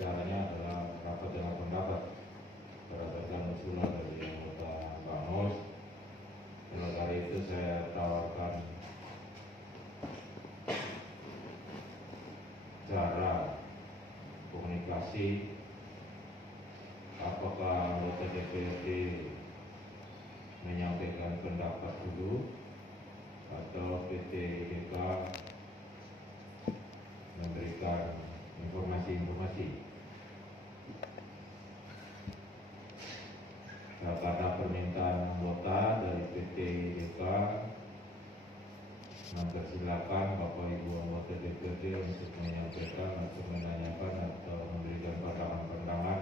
caranya adalah rapat dengan pendapat berdasarkan usulan dari anggota Bamus. Oleh karena itu saya tawarkan cara komunikasi, apakah anggota DPRD menyampaikan pendapat dulu atau PT IDK memberikan informasi-informasi. Nah, karena permintaan anggota dari PT IDK, mempersilakan Bapak Ibu anggota DPRD untuk menyampaikan atau menanyakan atau memberikan pandangan-pandangan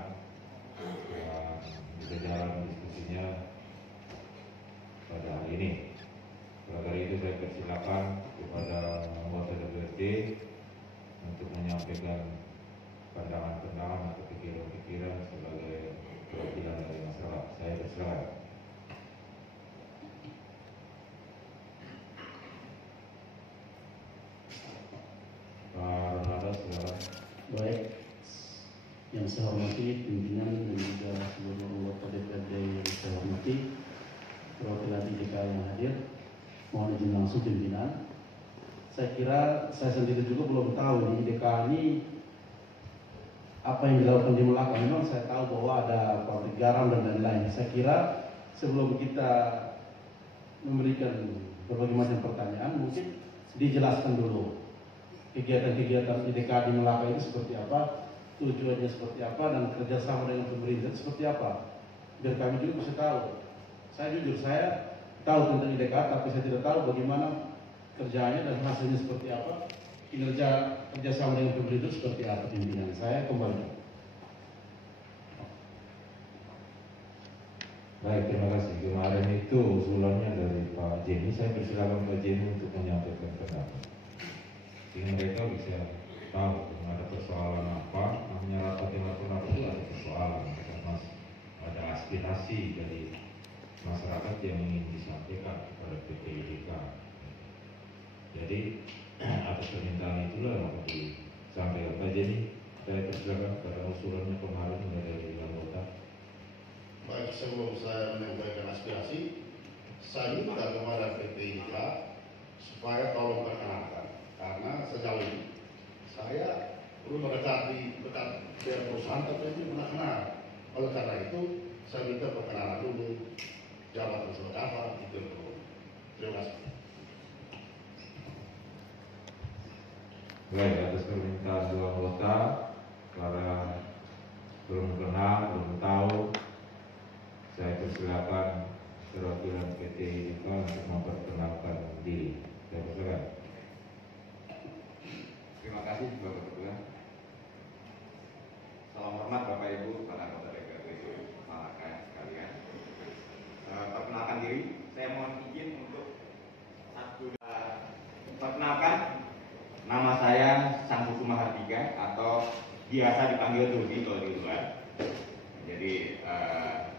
yang bisa jalan diskusinya pada hari ini. Oleh karena itu saya persilakan kepada anggota DPRD untuk menyampaikan pandangan-pandangan atau pikiran-pikiran sebagai perwakilan dari masyarakat. Saya persilakan. Pak Ronaldo, silakan. Baik, yang saya hormati pimpinan dan juga seluruh anggota DPRD yang saya hormati, perwakilan IDK yang hadir, mohon izin langsung pimpinan. Saya kira saya sendiri juga belum tahu di IDK ini apa yang dilakukan di Melaka. Memang saya tahu bahwa ada pabrik garam dan lain-lain. Saya kira sebelum kita memberikan berbagai macam pertanyaan, mungkin dijelaskan dulu kegiatan-kegiatan IDK di Melaka itu seperti apa, tujuannya seperti apa, dan kerjasama dengan pemerintah seperti apa, biar kami juga bisa tahu. Saya jujur, saya tahu tentang IDK, tapi saya tidak tahu bagaimana kerjanya dan hasilnya seperti apa, kinerja kerjasama dengan pemerintah seperti apa. Pimpinan saya kembali. Baik, terima kasih. Kemarin itu usulannya dari Pak Jenny. Saya persilakan Pak Jenny untuk menyampaikan pendapat, sehingga mereka bisa tahu ada persoalan apa. Namanya rapat dengan pendapat itu ada persoalan, ada aspirasi dari masyarakat yang ingin disampaikan kepada PT IDK. Jadi atas permintaan itulah yang disampaikan Pak Jenny. Saya persilakan pada usulannya kemarin dari anggota. Baik, sebelum saya menyampaikan aspirasi, saya minta kepada PT IDK supaya tolong perkenalkan, karena sejauh ini saya belum mendekati dekat dengan perusahaan, tapi ini pernah kenal. Oleh karena itu, saya minta perkenalan dulu, jabatan sebagai apa, itu dulu. Terima kasih. Baik, atas permintaan dua anggota, karena belum kenal, belum tahu, saya persilakan perwakilan PT IDK untuk memperkenalkan diri. Saya persilakan. Terima kasih Bapak Ketua. Salam hormat Bapak Ibu para anggota DPRD Malaka sekalian. Perkenalkan diri, saya mohon izin untuk perkenalkan. Nama saya Sangku Mahardika atau biasa dipanggil Dodi kalau di luar. Jadi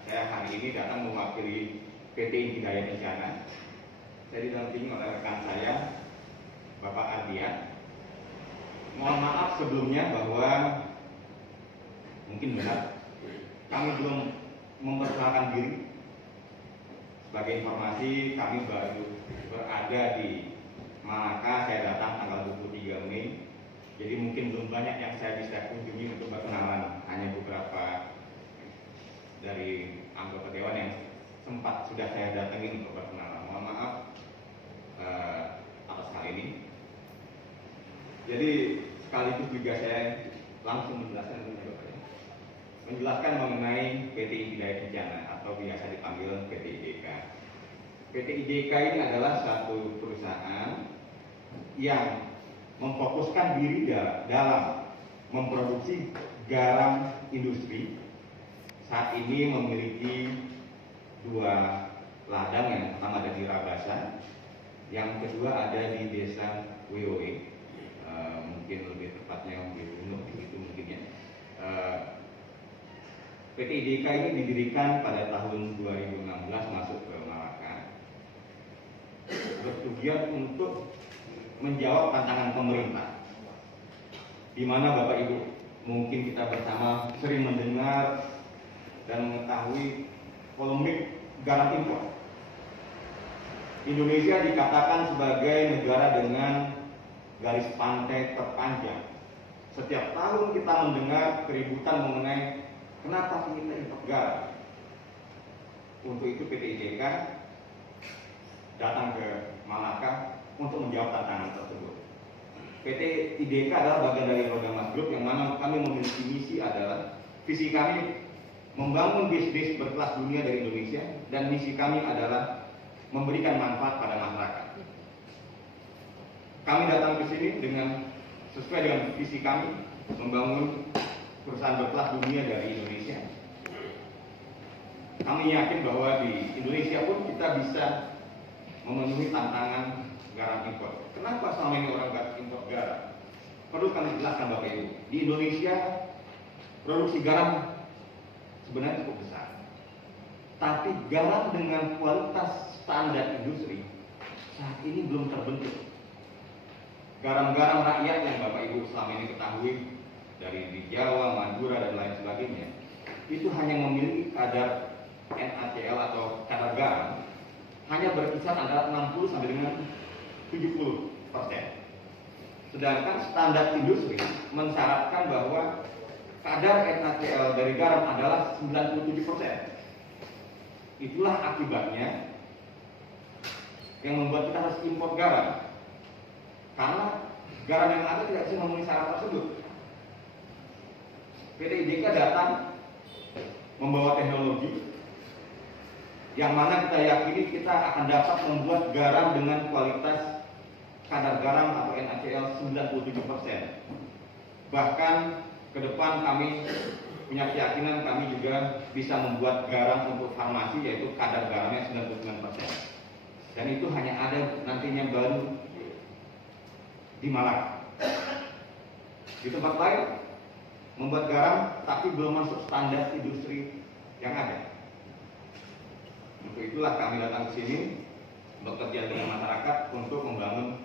saya hari ini datang mewakili PT Hidayat Kencana. Saya didampingi oleh rekan saya Bapak Ardian. Mohon maaf sebelumnya bahwa mungkin benar kami belum memperkenalkan diri. Sebagai informasi, kami baru berada di Malaka. Saya datang tanggal 23 Mei. Jadi mungkin belum banyak yang saya bisa kunjungi untuk berkenalan. Hanya beberapa dari anggota dewan yang sempat sudah saya datangi untuk berkenalan. Mohon maaf atas hal ini. Jadi sekaligus juga saya langsung menjelaskan mengenai PT Hidayat Kencana atau biasa dipanggil PT IDK. PT IDK ini adalah satu perusahaan yang memfokuskan diri dalam memproduksi garam industri. Saat ini memiliki dua ladang, yang pertama ada di Rabasa, yang kedua ada di Desa WOE, mungkin lebih tepatnya di Gunung itu mungkin ya. PT IDK ini didirikan pada tahun 2016 masuk ke Malaka, bertujuan untuk menjawab tantangan pemerintah, di mana Bapak Ibu mungkin kita bersama sering mendengar dan mengetahui polemik garam impor. Indonesia dikatakan sebagai negara dengan garis pantai terpanjang. Setiap tahun kita mendengar keributan mengenai kenapa kita impor garam. Untuk itu PT IDK datang ke Malaka untuk menjawab tantangan tersebut. PT IDK adalah bagian dari Roda Emas Group yang mana kami memiliki misi adalah visi kami membangun bisnis berkelas dunia dari Indonesia dan misi kami adalah memberikan manfaat pada masyarakat. Kami datang ke sini sesuai dengan visi kami membangun perusahaan berkelas dunia dari Indonesia. Kami yakin bahwa di Indonesia pun kita bisa memenuhi tantangan garam impor. Kenapa selama ini orang impor garam? Perlu kami jelaskan Bapak Ibu. Di Indonesia produksi garam sebenarnya cukup besar. Tapi garam dengan kualitas standar industri saat ini belum terbentuk. Garam-garam rakyat yang Bapak Ibu selama ini ketahui dari di Jawa, Madura dan lain sebagainya, itu hanya memiliki kadar NaCl atau kadar garam hanya berkisar antara 60 sampai dengan 70%. Sedangkan standar industri mensyaratkan bahwa kadar NaCl dari garam adalah 97%. Itulah akibatnya yang membuat kita harus impor garam. Karena garam yang ada tidak bisa memenuhi syarat tersebut. PT IDK datang membawa teknologi yang mana kita yakini kita akan dapat membuat garam dengan kualitas kadar garam atau NaCl 97%. Bahkan ke depan kami punya keyakinan kami juga bisa membuat garam untuk farmasi yaitu kadar garamnya 99%. Dan itu hanya ada nantinya baru di Malaka. Di tempat lain membuat garam tapi belum masuk standar industri yang ada. Untuk itulah kami datang ke sini bekerja dengan masyarakat untuk membangun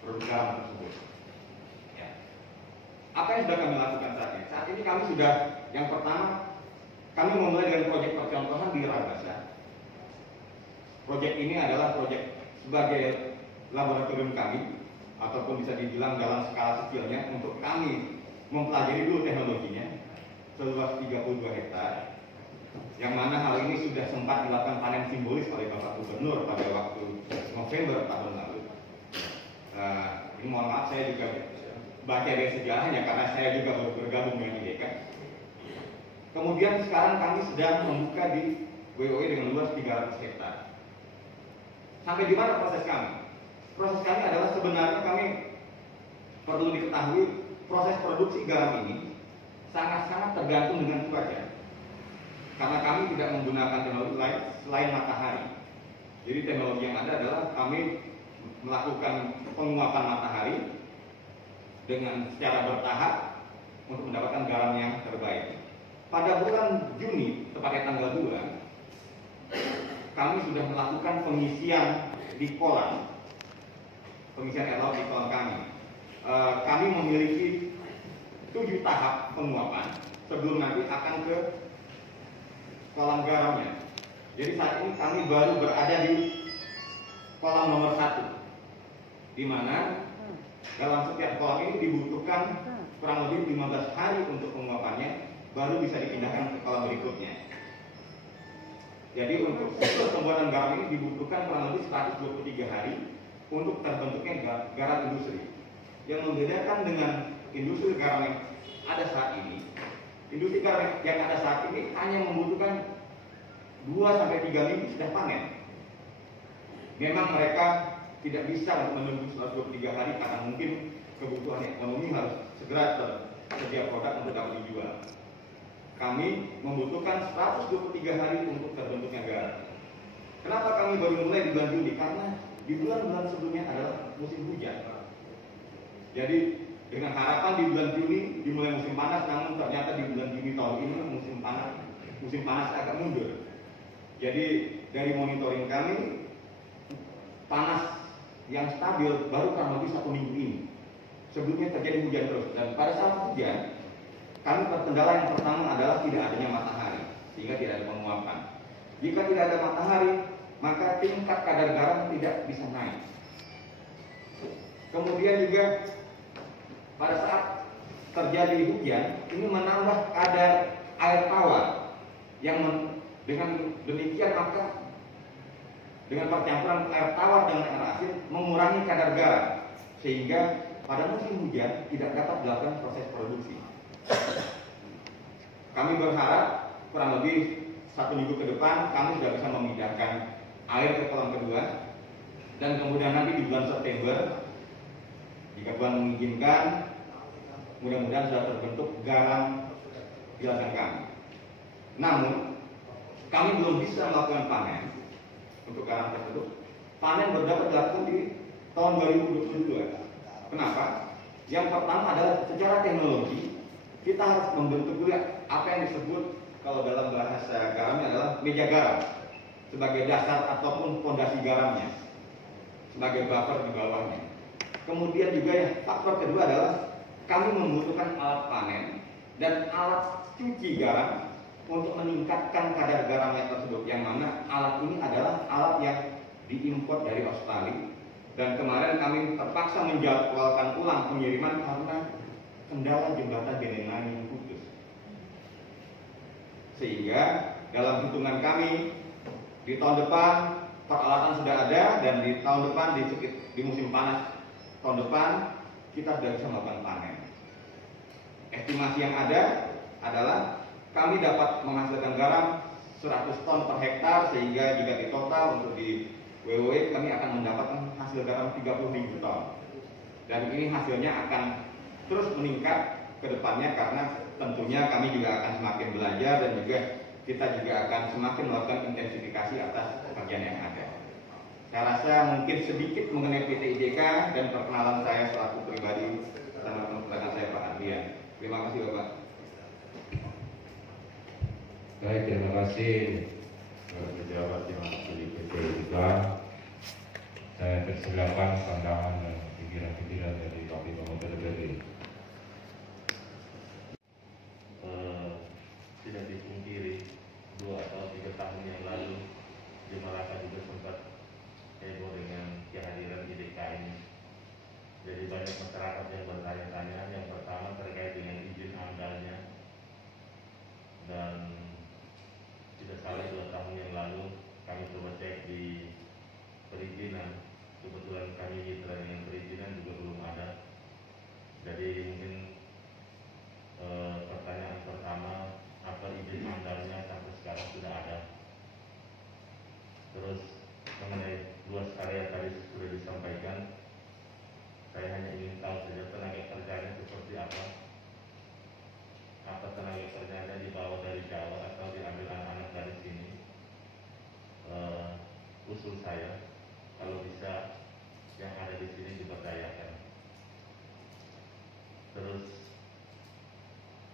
produk garam tersebut. Ya. Apa yang sudah kami lakukan saat ini? Saat ini kami sudah, yang pertama, kami memulai dengan proyek percontohan di Ragasa. Proyek ini adalah proyek sebagai laboratorium kami, ataupun bisa dibilang dalam skala kecilnya, untuk kami mempelajari dulu teknologinya, seluas 32 hektar. Yang mana hal ini sudah sempat dilakukan panen simbolis oleh Bapak Gubernur pada waktu November tahun lalu. Ini mohon maaf saya juga baca dari sejarahnya karena saya juga baru bergabung dengan IDK. Kemudian sekarang kami sedang membuka di WOE dengan luas 300 hektar. Sampai di mana proses kami? Proses kami adalah sebenarnya kami perlu diketahui proses produksi garam ini sangat-sangat tergantung dengan cuaca. Karena kami tidak menggunakan teknologi lain selain matahari. Jadi teknologi yang ada adalah kami melakukan penguapan matahari dengan secara bertahap untuk mendapatkan garam yang terbaik. Pada bulan Juni, tepatnya tanggal 2, kami sudah melakukan pengisian di kolam, pengisian air laut di kolam kami. Kami memiliki 7 tahap penguapan sebelum nanti akan ke kolam garamnya. Jadi saat ini kami baru berada di kolam nomor 1, di mana dalam setiap kolam ini dibutuhkan kurang lebih 15 hari untuk penguapannya, baru bisa dipindahkan ke kolam berikutnya. Jadi untuk siklus pembuatan garam ini dibutuhkan kurang lebih 123 hari untuk terbentuknya garam industri. Yang membedakan dengan industri garam yang ada saat ini, industri garam yang ada saat ini hanya membutuhkan 2-3 minggu sudah panen. Memang mereka tidak bisa menunggu 123 hari karena mungkin kebutuhan ekonomi harus segera tersedia produk untuk dapat dijual. Kami membutuhkan 123 hari untuk terbentuknya garam. Kenapa kami baru mulai di bulan Juni? Karena di bulan-bulan sebelumnya adalah musim hujan. Jadi dengan harapan di bulan Juni dimulai musim panas, namun ternyata di bulan Juni tahun ini musim panas agak mundur. Jadi dari monitoring kami, panas yang stabil baru kurang lebih 1 minggu ini. sebelumnya terjadi hujan terus, dan pada saat hujan kami terkendala yang pertama adalah tidak adanya matahari, sehingga tidak ada penguapan. Jika tidak ada matahari, maka tingkat kadar garam tidak bisa naik. Kemudian juga pada saat terjadi hujan, ini menambah kadar air tawar yang dengan demikian maka dengan percampuran air tawar dengan air asin mengurangi kadar garam, sehingga pada musim hujan tidak dapat dilakukan proses produksi. Kami berharap kurang lebih 1 minggu ke depan kami sudah bisa memindahkan air ke kolam kedua, dan kemudian nanti di bulan September, jika Tuhan mengizinkan, mudah-mudahan sudah terbentuk garam di ladang kami. Namun kami belum bisa melakukan panen untuk garam tersebut. Panen baru dapat dilakukan di tahun 2022. Kenapa? Yang pertama adalah secara teknologi kita harus membentuk dulu apa yang disebut kalau dalam bahasa garamnya adalah meja garam sebagai dasar ataupun fondasi garamnya, sebagai buffer di bawahnya. Kemudian juga faktor kedua adalah kami membutuhkan alat panen dan alat cuci garam untuk meningkatkan kadar garamnya tersebut, yang mana alat ini adalah alat yang diimpor dari Australia, dan kemarin kami terpaksa menjadwalkan ulang pengiriman karena kendala jembatan Benengan yang putus. Sehingga dalam hitungan kami di tahun depan peralatan sudah ada, dan di tahun depan di musim panas tahun depan kita sudah bisa melakukan panen. Estimasi yang ada adalah kami dapat menghasilkan garam 100 ton per hektar, sehingga jika di total untuk di WWW kami akan mendapatkan hasil garam 30.000 ton. Dan ini hasilnya akan terus meningkat ke depannya, karena tentunya kami juga akan semakin belajar, dan juga kita juga akan semakin melakukan intensifikasi atas pekerjaan yang ada. Saya rasa mungkin sedikit mengenai PT IJK dan perkenalan saya selaku pribadi bersama teman-teman saya Pak Adrian. Terima kasih Bapak. Baik, terima kasih kepada pejabat yang ada di PT IJK. Saya persilakan pandangan dan pikiran-pikiran dari Pak Bimo Terjadi. Tidak dipungkiri 2 atau 3 tahun yang lalu di Malaka juga sempat heboh dengan kehadiran IDK ini. Jadi banyak masyarakat yang bertanya-tanya. Yang pertama terkait dengan izin amdalnya, dan tidak salah 2 tahun yang lalu kami coba cek di perizinan, kebetulan kami mitra dengan perizinan juga belum ada. Jadi mungkin pertanyaan pertama, apa izin amdalnya sampai sekarang sudah ada? Terus mengenai luas area tadi sudah disampaikan, saya hanya ingin tahu saja tenaga kerjanya seperti apa. Apa tenaga kerjanya dibawa dari Jawa atau diambil anak-anak dari sini? Usul saya, kalau bisa yang ada di sini diberdayakan. Terus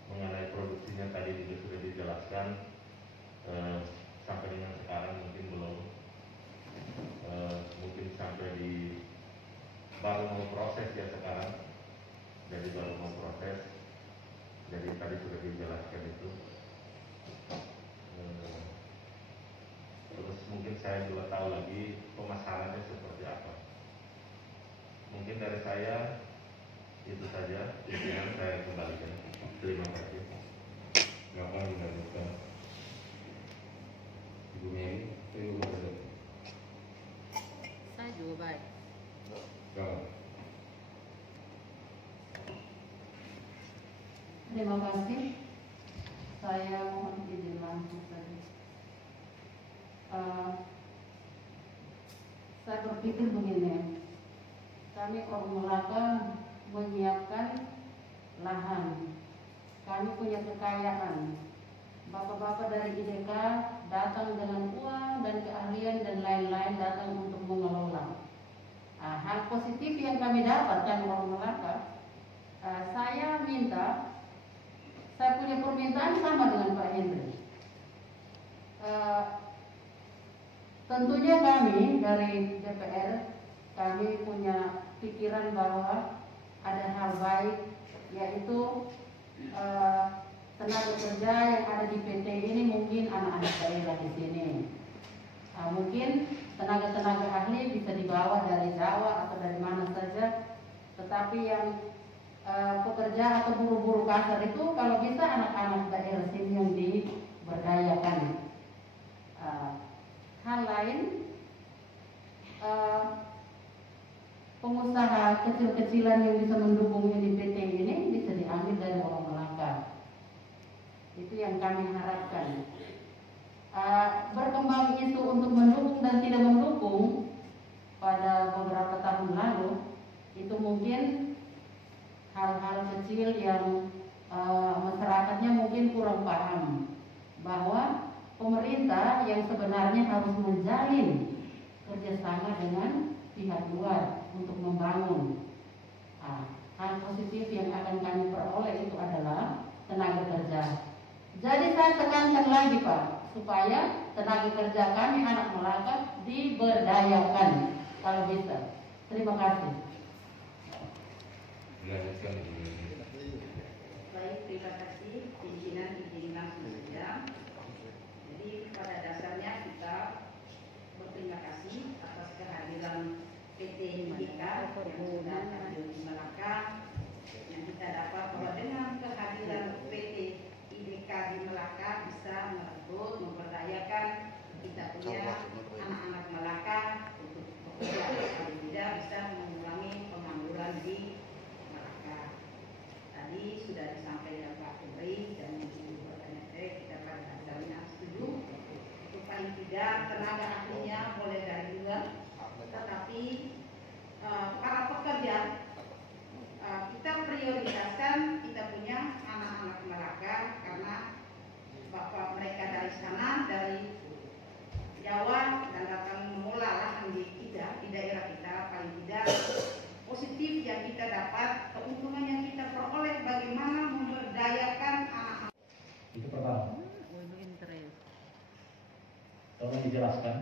mengenai produksinya tadi juga sudah dijelaskan, sampai dengan sekarang mungkin belum, mungkin sampai di baru mau proses ya sekarang, jadi baru mau proses. Jadi tadi sudah dijelaskan itu. Terus mungkin saya juga tahu lagi pemasarannya seperti apa. Mungkin dari saya itu saja, pimpinan saya kembalikan. Terima kasih. Bapak dilanjutkan. Ibu Mary, Ibu Mary. Saya juga baik. Bapak. Terima kasih. Saya mohon izin langsung saja. Saya berpikir begini, kami orang Melaka menyiapkan lahan, kami punya kekayaan. Bapak-bapak dari IDK datang dengan uang dan keahlian dan lain-lain, datang untuk mengelola. Hal positif yang kami dapatkan orang Melaka, saya minta, saya punya permintaan sama dengan Pak Hendri. Tentunya kami dari DPR, kami punya pikiran bahwa ada hal baik, yaitu tenaga kerja yang ada di PT ini mungkin anak-anak daerah di sini. Mungkin tenaga-tenaga ahli bisa dibawa dari Jawa atau dari mana saja, tetapi yang pekerja atau buruh-buruh kasar itu kalau bisa anak-anak daerah sini yang diberdayakan. Hal lain, pengusaha kecil-kecilan yang bisa mendukung unit PT ini bisa diambil dari orang Melaka. Itu yang kami harapkan. Berkembang isu untuk mendukung dan tidak mendukung pada beberapa tahun lalu, itu mungkin hal-hal kecil yang masyarakatnya mungkin kurang paham bahwa pemerintah yang sebenarnya harus menjalin kerjasama dengan pihak luar untuk membangun. Hal positif yang akan kami peroleh itu adalah tenaga kerja. Jadi saya tekankan lagi Pak, supaya tenaga kerja kami anak Melaka diberdayakan kalau bisa. Terima kasih. Dilanjutkan Baik, terima kasih. Pimpinan izin langsung saja. Jadi pada dasarnya kita berterima kasih atas kehadiran PT Indika yang sudah hadir di Melaka. Yang kita dapat bahwa dengan kehadiran PT Indika di Melaka bisa merekrut, memberdayakan kita punya anak-anak Melaka untuk bekerja, paling tidak bisa mengurangi pengangguran di Melaka. Tadi sudah disampaikan Pak Kubri dan Ibu Bertanya, kita pada dasarnya setuju. Untuk paling tidak tenaga ahlinya boleh dari luar, tetapi para pekerja kita prioritaskan kita punya anak-anak Melaka karena bapak mereka dari sana, dari Jawa dan datang mengolah lahan di kita, di daerah kita. Paling tidak positif yang kita dapat, keuntungan yang kita peroleh bagaimana memberdayakan anak-anak. Itu pertama. Tolong dijelaskan.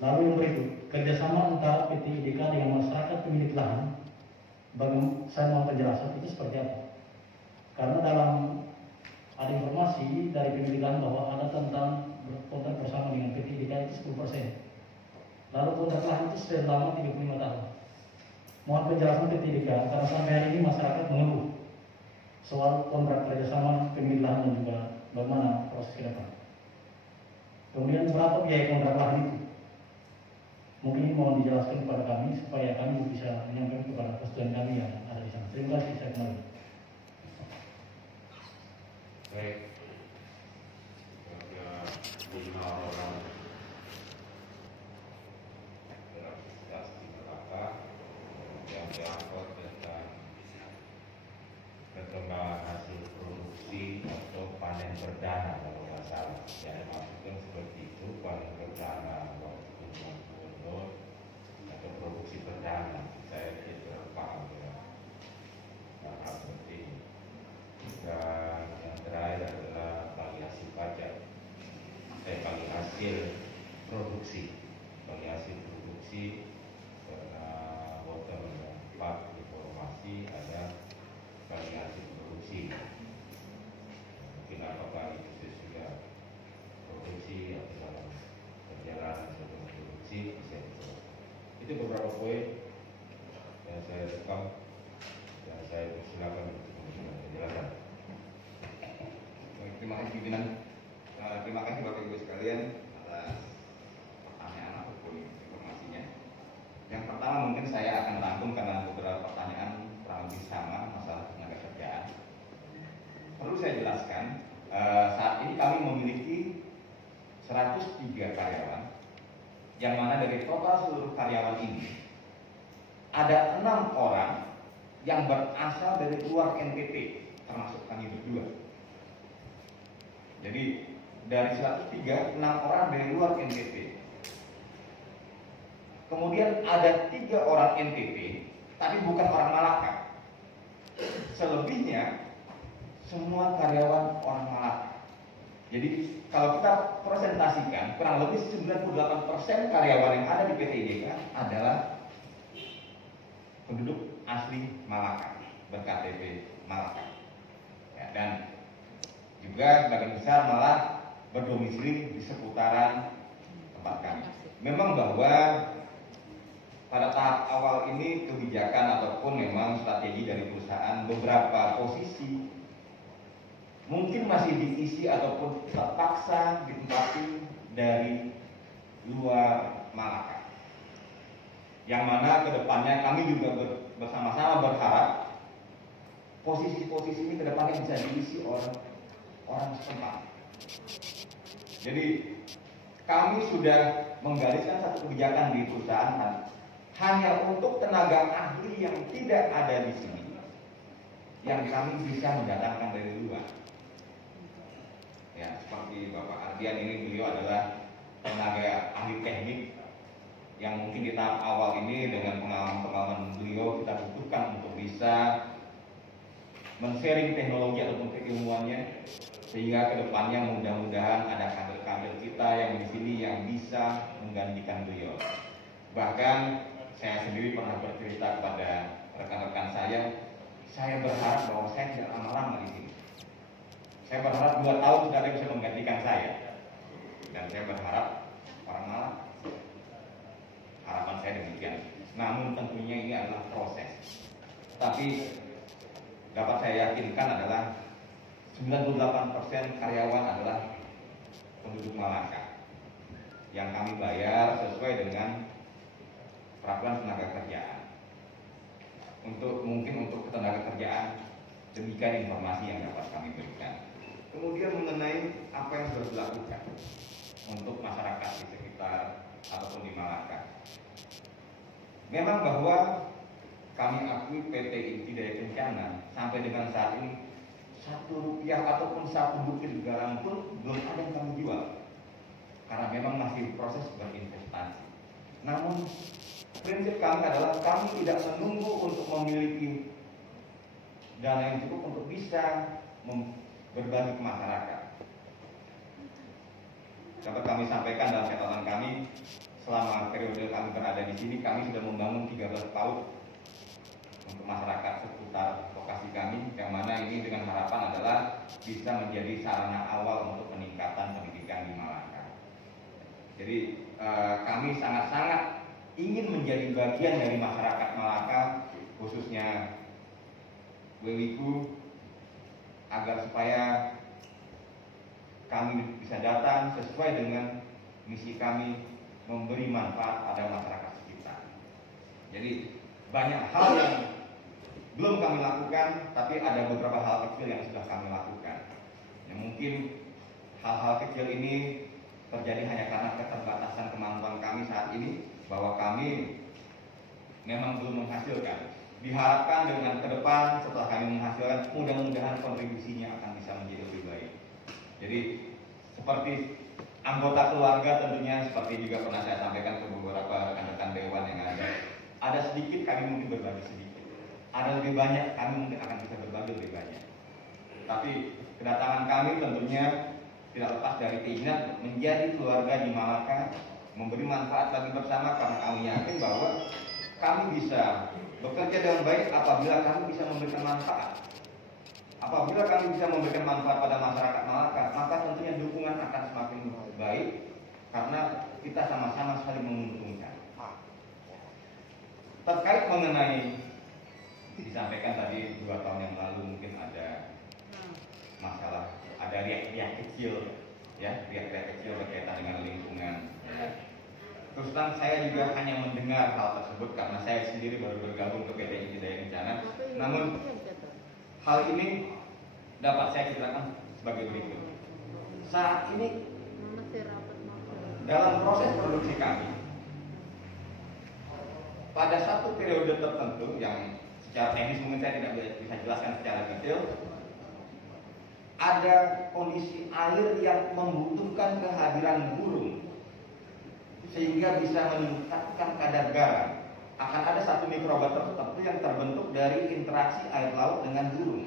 Lalu yang berikut, kerjasama antara PT Indika dengan masyarakat pemilik lahan. Bagaimana saya mau penjelasan itu seperti apa? Karena dalam ada informasi dari pemilik lahan bahwa ada tentang kontrak bersama dengan PT Indika itu 10%. Lalu kontrak lahan itu selama 35 tahun. Mohon penjelasan PT Indika karena sampai hari ini masyarakat mengeluh soal kontrak kerjasama pemilik lahan dan juga bagaimana proses ke depan. Kemudian berapa biaya kontrak lahan itu? Mungkin mohon dijelaskan kepada kami supaya kami bisa menyampaikan kepada konstituen kami yang ada di sana. Terima kasih, saya kembali. Baik, ada 5 orang beraktivitas di Melaka yang diangkut tentang perkembangan hasil produksi atau panen perdana kalau nggak salah. Yang dimaksudkan seperti itu, panen perdana waktu kunjungan atau produksi perdana. Saya tidak paham ya hal seperti ini. Dan yang terakhir adalah bagi hasil pajak, bagi hasil produksi, karena botol empat informasi ada bagi hasil produksi. Mungkin apakah itu sesudah produksi atau dalam perjalanan sebelum produksi bisa dijelaskan. Itu beberapa poin yang saya rekam dan saya persilakan untuk memberikan penjelasan. Terima kasih pimpinan. Terima kasih Bapak Ibu sekalian atas pertanyaan ataupun informasinya. Yang pertama mungkin saya akan rangkum karena beberapa pertanyaan kurang lebih sama masalah tenaga kerjaan. Perlu saya jelaskan, saat ini kami memiliki 103 karyawan, yang mana dari total seluruh karyawan ini ada 6 orang yang berasal dari luar NTT, termasuk kami berdua. Jadi dari 103, 6 orang dari luar NTT. Kemudian ada 3 orang NTT, tapi bukan orang Malaka. Selebihnya semua karyawan orang Malaka. Jadi kalau kita presentasikan, kurang lebih 98% karyawan yang ada di PT Indika adalah penduduk asli Malaka, ber-KTP Malaka. Ya, dan juga sebagian besar malah berdomisili di seputaran tempat kami. Memang bahwa pada tahap awal ini kebijakan ataupun memang strategi dari perusahaan beberapa posisi mungkin masih diisi ataupun terpaksa ditempati dari luar Malaka. Yang mana kedepannya kami juga bersama-sama berharap posisi-posisi ini kedepannya bisa diisi oleh orang setempat. Jadi kami sudah menggariskan satu kebijakan di perusahaan hanya untuk tenaga ahli yang tidak ada di sini, yang kami bisa mendatangkan dari luar. Ya, seperti Bapak Ardian ini, beliau adalah tenaga ahli teknik yang mungkin di tahap awal ini dengan pengalaman beliau kita butuhkan untuk bisa men-sharing teknologi ataupun keilmuannya, sehingga kedepannya mudah-mudahan ada kader-kader kita yang di sini yang bisa menggantikan beliau. Bahkan saya sendiri pernah bercerita kepada rekan-rekan saya berharap bahwa saya tidak lama-lama di sini. Saya berharap 2 tahun sudah ada bisa menggantikan saya, dan saya berharap orang Malang. Harapan saya demikian. Namun tentunya ini adalah proses. Tapi dapat saya yakinkan adalah 98% karyawan adalah penduduk Malaka yang kami bayar sesuai dengan peraturan tenaga kerjaan. Mungkin untuk tenaga kerjaan, demikian informasi yang dapat kami berikan. Kemudian mengenai apa yang sudah dilakukan untuk masyarakat di sekitar ataupun di Malaka. Memang bahwa kami akui PT Inti Daya Kencana sampai dengan saat ini Rp1 ataupun 1 butir garam pun belum ada yang kami jual, karena memang masih proses berinvestasi. Namun prinsip kami adalah kami tidak menunggu untuk memiliki dana yang cukup untuk bisa berbagi ke masyarakat. Dapat kami sampaikan dalam catatan kami, selama periode kami berada di sini, kami sudah membangun 13 PAUD untuk masyarakat seputar lokasi kami, yang mana ini dengan harapan adalah bisa menjadi sarana awal untuk peningkatan pendidikan di Malaka. Jadi kami sangat-sangat ingin menjadi bagian dari masyarakat Malaka, khususnya Wewiku, agar supaya kami bisa datang sesuai dengan misi kami, memberi manfaat pada masyarakat sekitar. Jadi banyak hal yang belum kami lakukan, tapi ada beberapa hal kecil yang sudah kami lakukan. Yang mungkin hal-hal kecil ini terjadi hanya karena keterbatasan kemampuan kami saat ini, bahwa kami memang belum menghasilkan. Diharapkan dengan ke depan setelah kami menghasilkan, mudah-mudahan kontribusinya akan bisa menjadi lebih baik. Jadi seperti anggota keluarga tentunya, seperti juga pernah saya sampaikan ke beberapa rekan-rekan dewan yang ada sedikit kami mungkin berbagi sedikit, ada lebih banyak kami mungkin akan bisa berbagi lebih banyak. Tapi kedatangan kami tentunya tidak lepas dari keinginan menjadi keluarga di Malaka, memberi manfaat bagi bersama, karena kami yakin bahwa kami bisa bekerja dengan baik apabila kami bisa memberikan manfaat. Apabila kami bisa memberikan manfaat pada masyarakat Malaka, maka tentunya dukungan akan semakin baik, karena kita sama-sama saling menguntungkan. Terkait mengenai disampaikan tadi 2 tahun yang lalu mungkin ada masalah, ada riak-riak kecil, ya, riak-riak kecil berkaitan dengan lingkungan. Terus terang saya juga hanya mendengar hal tersebut karena saya sendiri baru bergabung ke PT Inti Daya Kencana. Namun hal ini dapat saya ceritakan sebagai berikut. Saat ini dalam proses produksi kami, pada satu periode tertentu yang secara teknis mungkin saya tidak bisa jelaskan secara detail, ada kondisi air yang membutuhkan kehadiran burung sehingga bisa meningkatkan kadar garam. Akan ada satu mikroba tertentu yang terbentuk dari interaksi air laut dengan burung.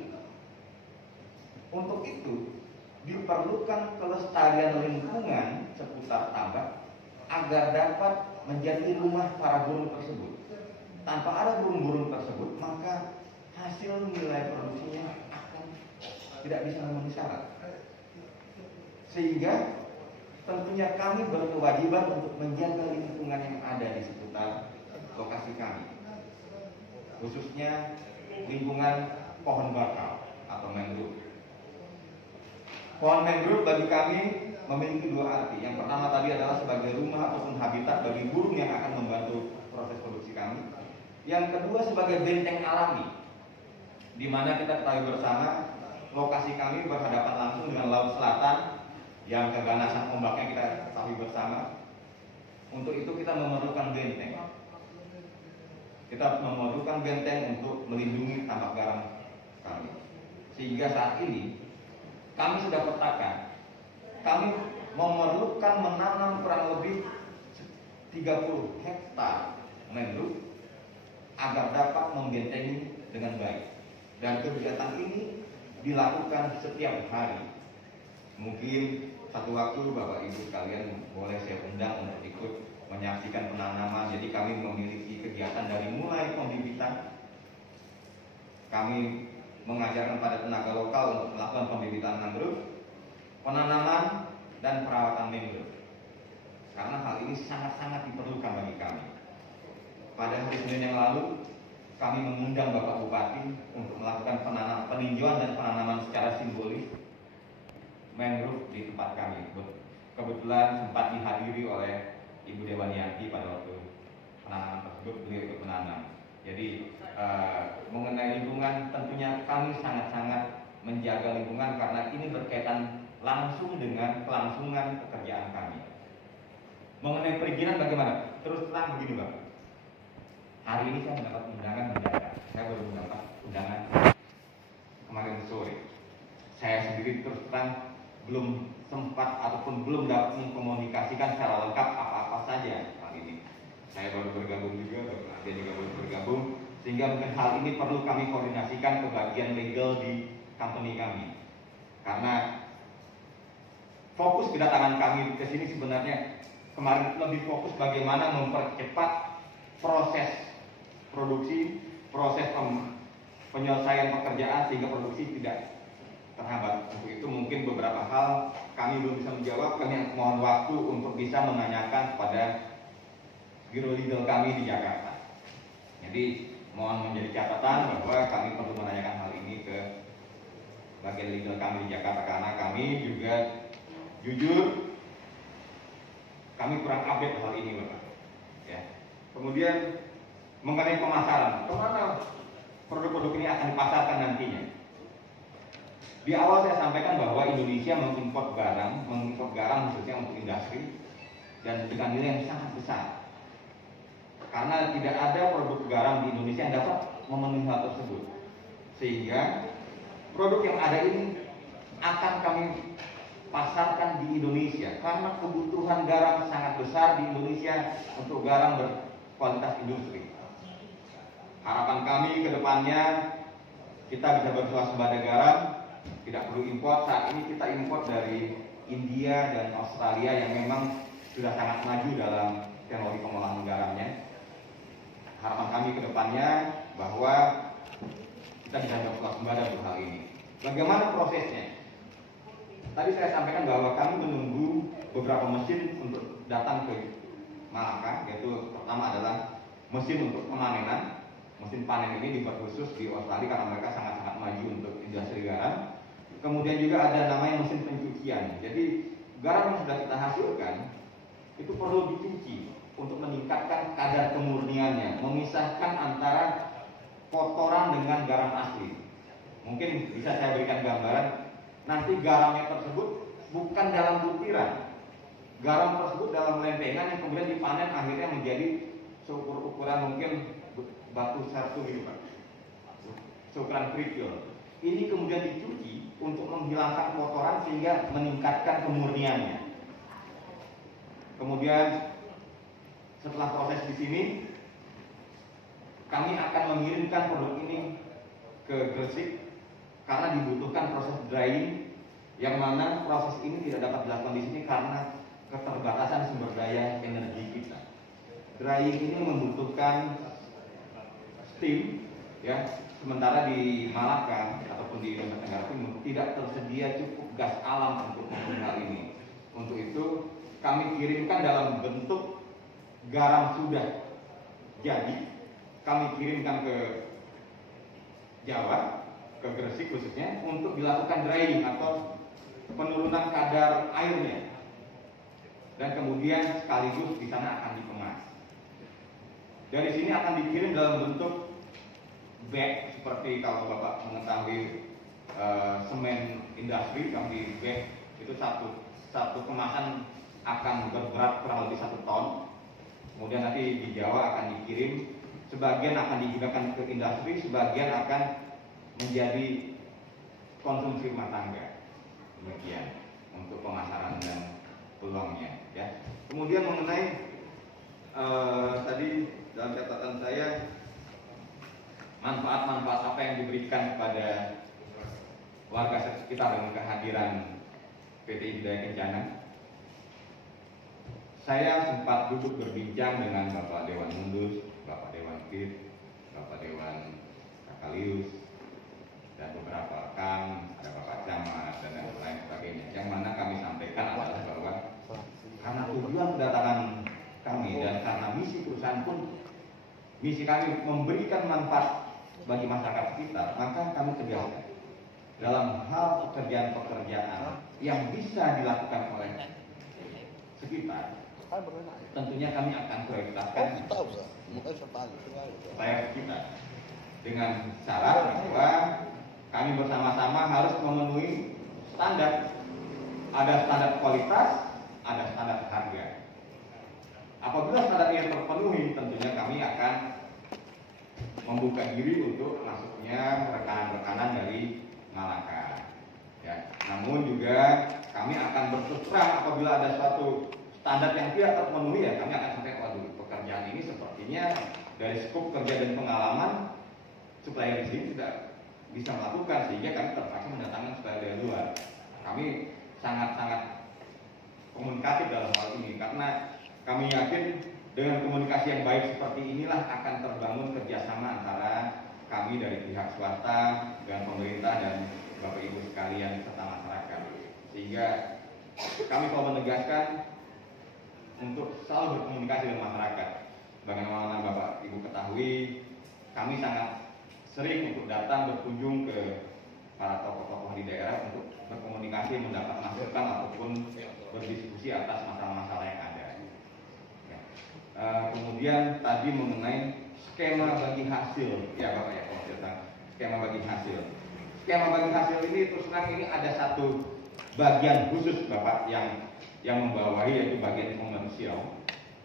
Untuk itu diperlukan kelestarian lingkungan seputar tambak agar dapat menjadi rumah para burung tersebut. tanpa ada burung-burung tersebut, maka hasil nilai produksinya akan tidak bisa memenuhi syarat. Sehingga tentunya kami berkewajiban untuk menjaga lingkungan yang ada di sekitar lokasi kami, khususnya lingkungan pohon bakau atau mangrove. Pohon mangrove bagi kami memiliki dua arti. Yang pertama tadi adalah sebagai rumah ataupun habitat bagi burung yang akan membantu proses produksi kami. Yang kedua sebagai benteng alami, di mana kita ketahui bersama lokasi kami berhadapan langsung dengan Laut Selatan yang keganasan ombaknya kita ketahui bersama. Untuk itu kita memerlukan benteng. Kita memerlukan benteng untuk melindungi tambak garam kami. Sehingga saat ini kami sudah petakan, kami memerlukan menanam kurang lebih 30 hektar mangrove agar dapat membentengi dengan baik. Dan kegiatan ini dilakukan setiap hari. Mungkin satu waktu Bapak Ibu sekalian boleh saya undang untuk ikut menyaksikan penanaman. Jadi kami memiliki kegiatan dari mulai pembibitan. Kami mengajarkan pada tenaga lokal untuk melakukan pembibitan mangrove, penanaman, dan perawatan mangrove. Karena hal ini sangat-sangat diperlukan bagi kami. Pada hari Senin yang lalu, kami mengundang Bapak Bupati untuk melakukan peninjauan dan penanaman secara simbolis mangrove di tempat kami. Kebetulan sempat dihadiri oleh Ibu Dewanianti pada waktu penanaman tersebut, beliau ikut menanam. Jadi mengenai lingkungan tentunya kami sangat-sangat menjaga lingkungan karena ini berkaitan langsung dengan kelangsungan pekerjaan kami. Mengenai perizinan bagaimana? Terus terang begini Pak, hari ini saya mendapat undangan menjaga. Saya baru mendapat undangan kemarin sore. Saya sendiri terus terang belum sempat ataupun belum dapat mengkomunikasikan secara lengkap apa-apa saja hal ini. Saya baru bergabung juga, Bapak Ade juga baru bergabung, sehingga mungkin hal ini perlu kami koordinasikan ke bagian legal di company kami. Karena fokus kedatangan kami ke sini sebenarnya kemarin lebih fokus bagaimana mempercepat proses produksi, proses penyelesaian pekerjaan sehingga produksi tidak terhambat. Untuk itu mungkin beberapa hal kami belum bisa menjawab. Kami mohon waktu untuk bisa menanyakan kepada biro legal kami di Jakarta. Jadi mohon menjadi catatan bahwa kami perlu menanyakan hal ini ke bagian legal kami di Jakarta karena kami juga jujur kami kurang update hal ini Bapak. Ya. Kemudian mengenai pemasaran, kemana produk-produk ini akan dipasarkan nantinya? Di awal saya sampaikan bahwa Indonesia mengimpor garam khususnya untuk industri dan dengan nilai yang sangat besar. Karena tidak ada produk garam di Indonesia yang dapat memenuhi hal tersebut. Sehingga produk yang ada ini akan kami pasarkan di Indonesia karena kebutuhan garam sangat besar di Indonesia untuk garam berkualitas industri. Harapan kami ke depannya kita bisa bersuasembada garam, tidak perlu impor. Saat ini kita impor dari India dan Australia yang memang sudah sangat maju dalam teknologi pengolahan garamnya. Harapan kami ke depannya bahwa kita bisa bersuasembada untuk hal ini. Bagaimana prosesnya? Tadi saya sampaikan bahwa kami menunggu beberapa mesin untuk datang ke Malaka, yaitu pertama adalah mesin untuk pemanenan. Mesin panen ini dibuat khusus di Australia karena mereka sangat-sangat maju untuk industri garam. Kemudian juga ada namanya mesin pencucian. Jadi garam yang sudah kita hasilkan itu perlu dicuci untuk meningkatkan kadar kemurniannya, memisahkan antara kotoran dengan garam asli. Mungkin bisa saya berikan gambaran, nanti garamnya tersebut bukan dalam butiran. Garam tersebut dalam lempengan yang kemudian dipanen akhirnya menjadi seukur-ukuran mungkin batu satu gitu Pak, seukuran kerikil. Ini kemudian dicuci untuk menghilangkan kotoran sehingga meningkatkan kemurniannya. Kemudian setelah proses di sini, kami akan mengirimkan produk ini ke Gresik karena dibutuhkan proses drying, yang mana proses ini tidak dapat dilakukan di sini karena keterbatasan sumber daya energi kita. Drying ini membutuhkan tim, ya, sementara di Malaka ataupun di Nusa Tenggara Timur tidak tersedia cukup gas alam untuk memenuhi hal ini. Untuk itu kami kirimkan dalam bentuk garam sudah jadi, kami kirimkan ke Jawa, ke Gresik khususnya, untuk dilakukan drying atau penurunan kadar airnya, dan kemudian sekaligus di sana akan dikemas. Dari sini akan dikirim dalam bentuk bag, seperti kalau Bapak mengetahui semen industri, kami bag itu satu kemasan akan berberat kurang lebih 1 ton. Kemudian nanti di Jawa akan dikirim, sebagian akan digunakan ke industri, sebagian akan menjadi konsumsi rumah tangga. Demikian untuk pemasaran dan peluangnya, ya. Kemudian mengenai tadi dalam catatan saya, manfaat-manfaat apa yang diberikan kepada warga sekitar dengan kehadiran PT Hidayah Kencana. Saya sempat duduk berbincang dengan Bapak Dewan Mundus, Bapak Dewan Kit, Bapak Dewan Kakalius, dan beberapa rekan, ada Bapak Camat dan lain sebagainya. Yang mana kami sampaikan adalah bahwa karena tujuan kedatangan kami dan karena misi perusahaan pun, misi kami memberikan manfaat bagi masyarakat sekitar, maka kami tegaskan dalam hal pekerjaan-pekerjaan yang bisa dilakukan oleh sekitar, tentunya kami akan prioritaskan supaya kita dengan syarat bahwa kami bersama-sama harus memenuhi standar. Ada standar kualitas, ada standar harga. Apabila standar ini terpenuhi, tentunya kami akan membuka diri untuk masuknya rekanan-rekanan dari Malaka. Ya. Namun juga kami akan berterus terang apabila ada suatu standar yang tidak terpenuhi, ya kami akan sampai, waduh, pekerjaan ini sepertinya dari skop kerja dan pengalaman supplier di sini tidak bisa melakukan, sehingga kami terpaksa mendatangkan supplier dari luar. Kami sangat-sangat komunikatif dalam hal ini karena kami yakin dengan komunikasi yang baik seperti inilah akan terbangun kerjasama antara kami dari pihak swasta dengan pemerintah dan Bapak Ibu sekalian serta masyarakat, sehingga kami selalu menegaskan untuk selalu berkomunikasi dengan masyarakat. Bagaimana Bapak Ibu ketahui, kami sangat sering untuk datang berkunjung ke para tokoh-tokoh di daerah untuk berkomunikasi, mendapat masukan ataupun berdiskusi atas masalah-masalah yang ada. Ya. Kemudian tadi mengenai skema bagi hasil, ya Bapak ya, skema bagi hasil. Skema bagi hasil ini terus terang ini ada satu bagian khusus Bapak yang membawahi, yaitu bagian komersial.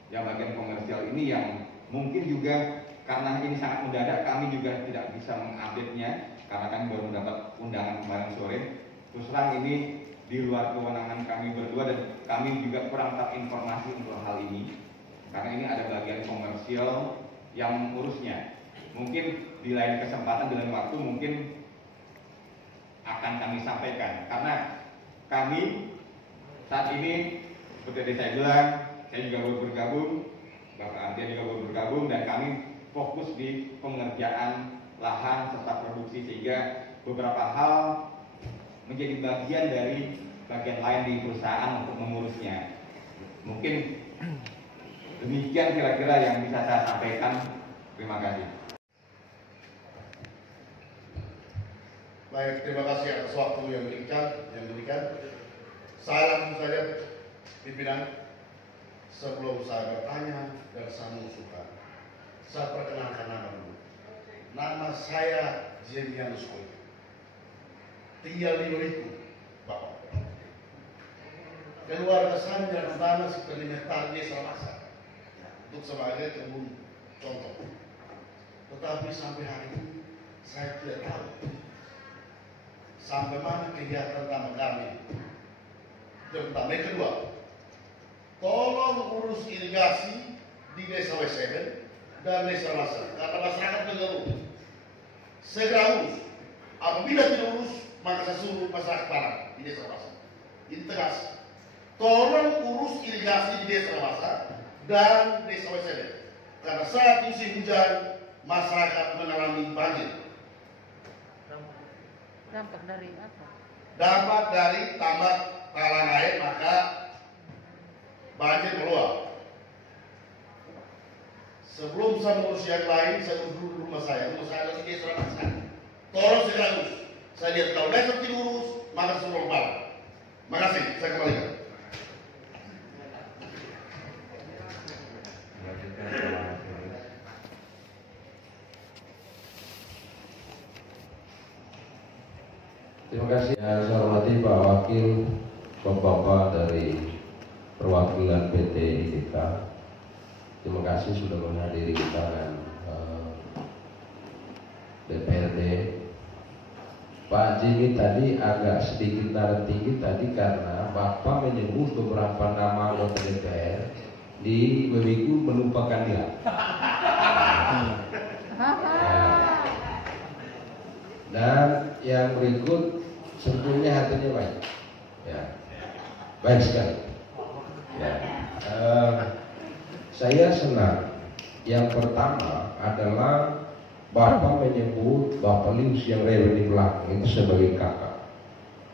Yang bagian komersial ini yang mungkin juga karena ini sangat mendadak, kami juga tidak bisa mengupdate-nya karena kami baru mendapat undangan kemarin sore. Terus terang ini di luar kewenangan kami berdua dan kami juga kurang terinformasi untuk hal ini karena ini ada bagian komersial yang mengurusnya. Mungkin di lain kesempatan, di lain waktu mungkin akan kami sampaikan karena kami saat ini seperti tadi saya bilang, saya juga baru bergabung, Bapak Artian juga baru bergabung, dan kami fokus di pengerjaan lahan serta produksi, sehingga beberapa hal menjadi bagian dari bagian lain di perusahaan untuk mengurusnya. Mungkin demikian kira-kira yang bisa saya sampaikan. Terima kasih. Baik, terima kasih atas waktu yang diberikan. Saya langsung saja, pimpinan, sebelum saya bertanya dan saya mengusulkan, saya perkenalkan nama dulu. Nama saya Jemianus Koi. Tinggal di Maluku, Bapak. Keluarga saya dari tanah seperti metal desa Masa untuk sebagai kebun contoh. Tetapi sampai hari ini saya tidak tahu sampai mana kegiatan utama kami. Pertama, yang kedua, tolong urus irigasi di desa W7 dan desa Masa karena masyarakat mengeluh. Segera urus. Apabila tidak urus, maka saya suruh masyarakat tanah di desa Masa. Ini tegas. Tolong urus irigasi di desa Masa dan desa W7 karena saat musim hujan masyarakat mengalami banjir. Dampak dari apa? Dampak dari tambak talang air maka banjir meluap. Sebelum saya mengurus yang lain, saya urus dulu rumah saya. Rumah saya lagi di Surakarta sana. Tolong segera urus. Saya lihat kalau besok diurus, maka semua kepala. Makasih, saya kembalikan. Terima kasih. Yang saya hormati Pak Wakil, Bapak-bapak dari perwakilan PT IDK. Terima kasih sudah menghadiri undangan DPRD. Pak Jimmy tadi agak sedikit darah tinggi tadi karena Bapak menyebut beberapa nama anggota DPR di WWQ melupakan dia. Dan yang berikut sebetulnya hatinya baik, ya, baik sekali. Ya. Saya senang. Yang pertama adalah Bapak menyebut Bapak Lius yang rela di belakang itu sebagai kakak.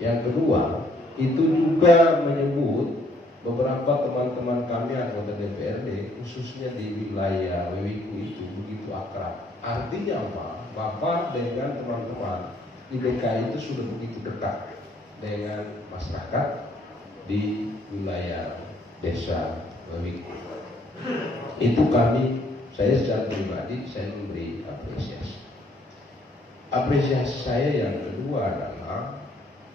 Yang kedua itu juga menyebut beberapa teman-teman kami anggota DPRD khususnya di wilayah WWQ itu begitu akrab. Artinya apa? Bapak dengan teman-teman di DKI itu sudah begitu dekat dengan masyarakat di wilayah desa WWQ. Itu saya secara pribadi saya memberi apresiasi. Apresiasi saya yang kedua adalah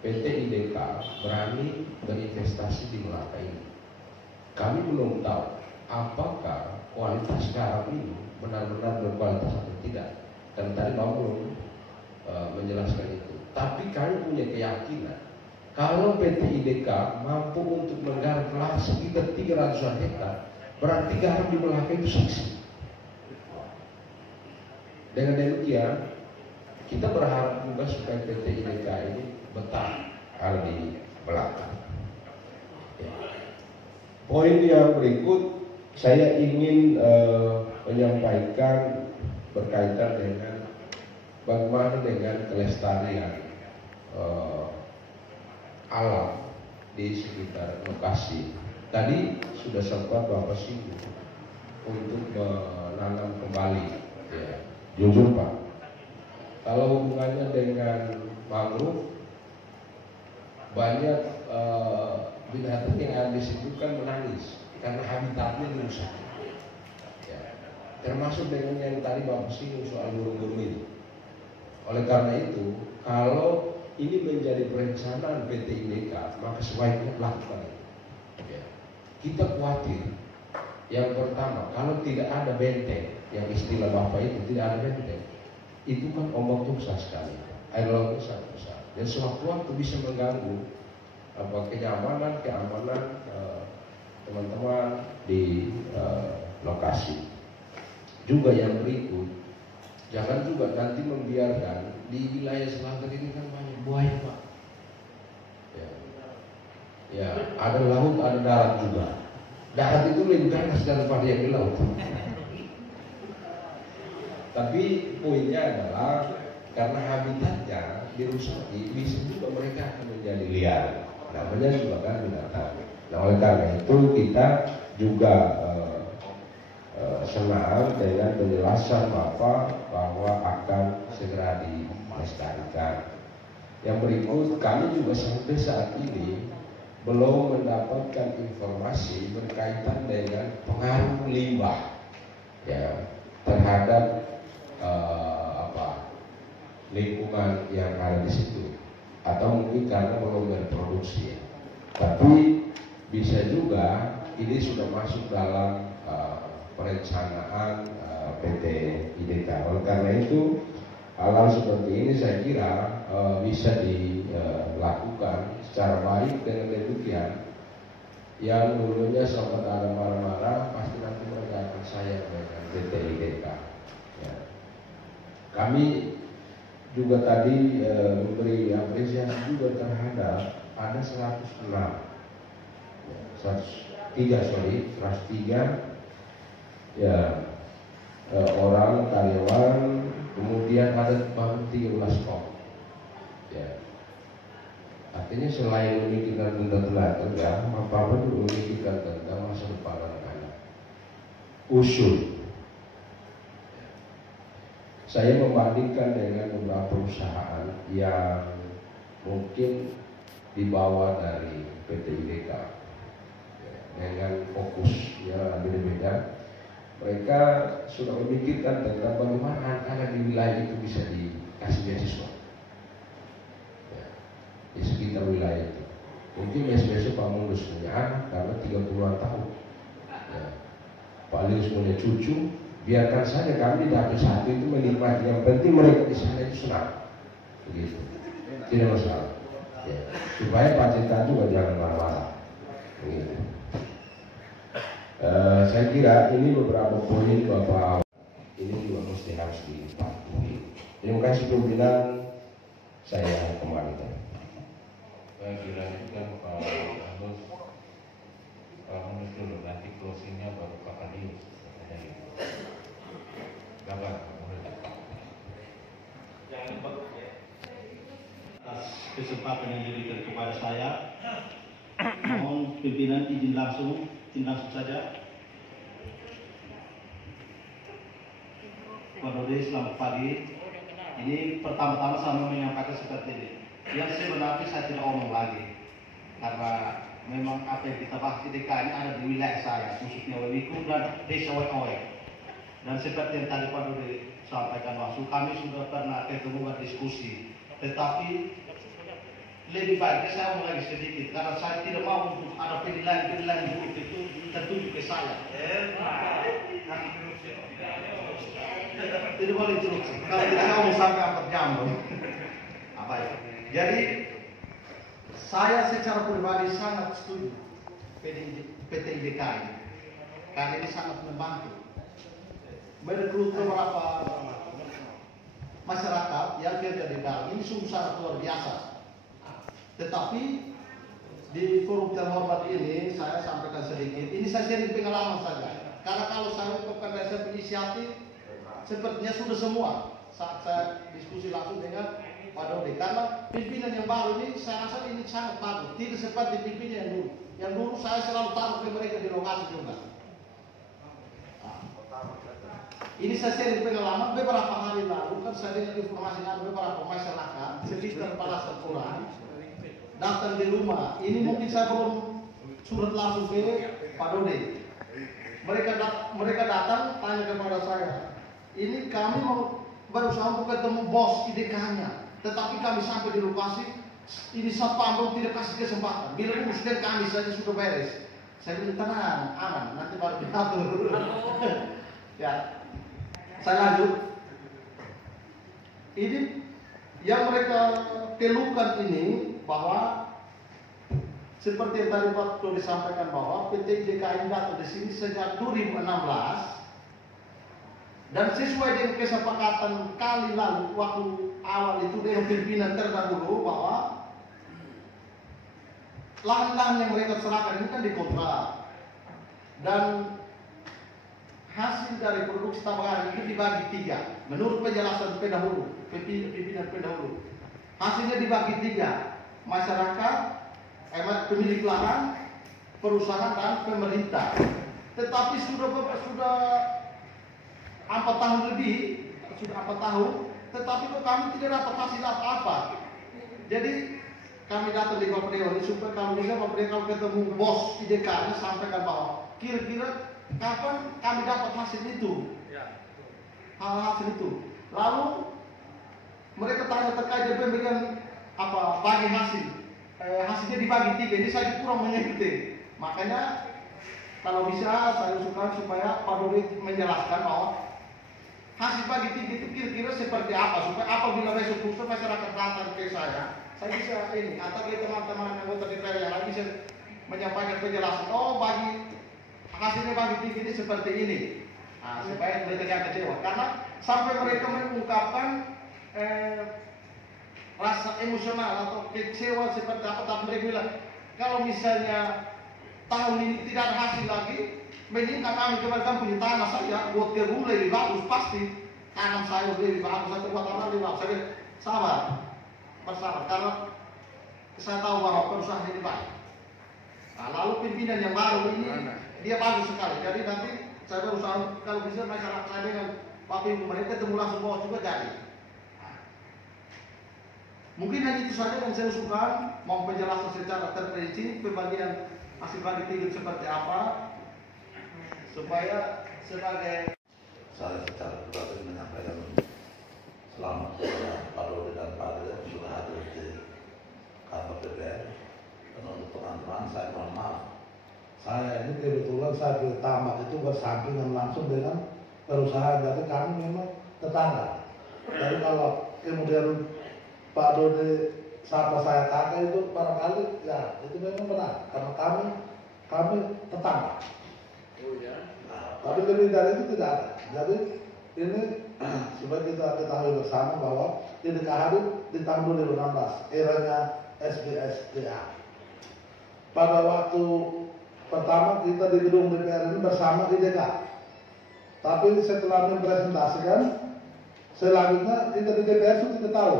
PT IDK berani berinvestasi di Melaka ini. Kami belum tahu apakah kualitas garam ini benar-benar berkualitas atau tidak. Dan tadi Bapak belum menjelaskan itu. Tapi kami punya keyakinan kalau PT IDK mampu untuk menggarap lahan sekitar 300 hektar, berarti garam di Melaka itu saksi. Dengan demikian, kita berharap juga supaya PT IDK ini betah ada di Melaka. Ya. Poin yang berikut, saya ingin menyampaikan berkaitan dengan bagaimana dengan kelestarian alam di sekitar lokasi. Tadi sudah sempat Bapak singgung untuk menanam kembali. Ya. Jujur Pak, kalau hubungannya dengan mangrove, banyak binatang yang ada di situ kan menangis karena habitatnya dirusak. Ya. Termasuk dengan yang tadi Bapak singgung soal burung-burung ini. Oleh karena itu, kalau ini menjadi perencanaan PT IDK, maka sebaiknya lakukan itu. Ya. Kita khawatir. Yang pertama, kalau tidak ada benteng, yang istilah Bapak itu tidak ada benteng, itu kan ombak besar sekali, air laut besar, dan sewaktu-waktu bisa mengganggu kenyamanan, keamanan teman-teman di lokasi. Juga yang berikut, jangan juga nanti membiarkan di wilayah selatan ini kan banyak buaya Pak. Ya, ada laut, ada darat juga. Darat itu lebih ganas daripada yang di laut. Tapi poinnya adalah karena habitatnya dirusaki, bisa juga mereka akan menjadi liar. Namanya juga kan binatang. Nah oleh karena itu kita juga senang dengan penjelasan Bapak bahwa akan segera dilestarikan. Yang berikut, kami juga sampai saat ini belum mendapatkan informasi berkaitan dengan pengaruh limbah ya terhadap lingkungan yang ada di situ, atau mungkin karena belum berproduksi. Tapi bisa juga ini sudah masuk dalam perencanaan PT IDK. Oleh karena itu hal-hal seperti ini saya kira bisa dilakukan secara baik. Dengan demikian yang dulunya sempat ada marah-marah pasti nanti mereka akan sayang dengan PT IDK. Ya. Kami juga tadi memberi apresiasi juga terhadap ada 103 ya orang karyawan, kemudian ada baru 13 ton. Ya. Artinya selain memikirkan tentang tenaga kerja, Bapak juga memikirkan tentang masa depan anak-anak. Usul. Saya membandingkan dengan beberapa perusahaan yang mungkin dibawa dari PT IDK dengan fokusnya beda-beda. Mereka sudah memikirkan tentang bagaimana anak-anak di wilayah itu bisa dikasih beasiswa di sekitar wilayah itu. Mungkin besok Pak Mulus punya anak karena 30-an tahun, Pak Lius punya cucu. Biarkan saja kami dapat satu itu menikmati. Yang penting mereka di sana itu senang, begitu, tidak masalah. Ya. Supaya Pak Cita juga jangan marah-marah. Begitu. Saya kira ini beberapa poin Bapak ini juga mesti harus dipatuhi. Terima kasih pimpinan. Saya kembali. Baik, dilanjutkan Pak Agus. Pak Mulus dulu, nanti closingnya baru Pak Kadius. Gambar, atas kesempatan yang diberikan kepada saya, mohon pimpinan izin langsung saja. Pak Dodi, selamat pagi. Ini pertama-tama saya menyampaikan seperti ini. Yang sebenarnya saya tidak omong lagi, karena memang apa yang kita bahas di DKI ini ada di wilayah saya, khususnya Wewiku dan Desa Weowe. Dan seperti yang tadi Pak Dodi sampaikan, waktu kami sudah pernah ketemu berdiskusi, tetapi lebih baiknya saya mau lagi sedikit, karena saya tidak mau untuk ada penilaian buruk itu tertuju ke saya. Tidak boleh interupsi. Kalau tidak saya mau sampai 4 jam. Apa ya? Jadi saya secara pribadi sangat setuju PT IDK ini, karena ini sangat membantu merekrut beberapa masyarakat yang kerja di dalam. Ini sungguh sangat luar biasa. Tetapi di forum terhormat ini saya sampaikan sedikit. Ini saya sharing pengalaman saja. Karena kalau saya lakukan resep inisiatif, sepertinya sudah semua. Saat saya diskusi langsung dengan Pak Dodi, karena pimpinan yang baru ini saya rasa ini sangat bagus. Tidak seperti pimpinan yang dulu. Yang dulu saya selalu taruh ke mereka di lokasi juga. Ini saya sharing pengalaman beberapa hari lalu, kan saya dengar informasi ada beberapa masyarakat sekitar Palasan Kurang datang di rumah. Ini mungkin saya belum surat langsung ke Pak Dodi. Mereka datang tanya kepada saya, ini kami mau berusaha untuk ketemu bos IDK-nya, tetapi kami sampai di lokasi ini satpam belum tidak kasih kesempatan. Bila urusan kami saja sudah beres. Saya bilang tenang, aman, nanti baru diatur. Ya. Saya lanjut. Ini yang mereka keluhkan ini bahwa seperti yang tadi Pak Dodi sampaikan bahwa PT IDK datang di sini sejak 2016 dan sesuai dengan kesepakatan kali lalu waktu awal itu dengan pimpinan terdahulu bahwa lahan-lahan yang mereka serahkan ini kan dikontrak dan hasil dari produksi tambahan itu dibagi 3 menurut penjelasan pendahulu, pimpinan pendahulu. Hasilnya dibagi 3, masyarakat, pemilik lahan, perusahaan dan pemerintah. Tetapi sudah 4 tahun lebih, tetapi kok kami tidak dapat hasil apa-apa. Jadi kami datang di Bapak Dewan supaya kami bisa Bapak Dewan ketemu bos IDK ini sampaikan bahwa kira-kira kapan kami dapat hasil itu, hasil itu. Lalu mereka tanya terkait dengan pemberian bagi hasil. Hasilnya dibagi 3. Ini saya kurang mengerti. Makanya kalau bisa saya usulkan supaya Pak Dodi menjelaskan bahwa hasil bagi 3 itu kira-kira seperti apa, supaya apabila besok khusus masyarakat datang ke saya bisa ini atau ke teman-teman anggota DPR yang lain bisa menyampaikan penjelasan. Oh, hasilnya bagi 3 ini seperti ini. Nah, supaya mereka jangan kecewa. Karena sampai mereka mengungkapkan rasa emosional atau kecewa seperti apa, tapi mereka bilang kalau misalnya tahun ini tidak ada hasil lagi, menginginkan kami kembalikan punya tanah saya buat kebun lebih bagus pasti tanam sayur lebih bagus saya buat tanah lebih bagus saya sabar bersabar karena saya tahu bahwa perusahaan ini baik. Nah, lalu pimpinan yang baru ini dia bagus sekali jadi nanti saya berusaha kalau bisa masyarakat saya dengan Pak Ibu mereka ketemu langsung bawa juga jadi. Mungkin hanya itu saja yang saya usulkan, mau penjelasan secara terperinci pembagian hasil bagi tidur seperti apa, supaya sebagai saya secara pribadi menyampaikan selamat kepada Pak Dodi dan Pak Ade yang sudah hadir di kantor DPR. Dan untuk teman-teman saya mohon maaf, saya ini kebetulan saya di Tamak itu bersampingan langsung dengan perusahaan, jadi kami memang tetangga. Jadi kalau kemudian Pak Dodi sama saya kakak itu barangkali ya itu memang benar karena kami tetangga. Nah, tapi lebih dari itu tidak ada. Jadi ini supaya kita ketahui bersama bahwa ini hadir di tahun 2016 eranya SBSDA. Pada waktu pertama kita di gedung DPR ini bersama IDK. Tapi setelah mempresentasikan selanjutnya kita di DPR sudah tidak tahu.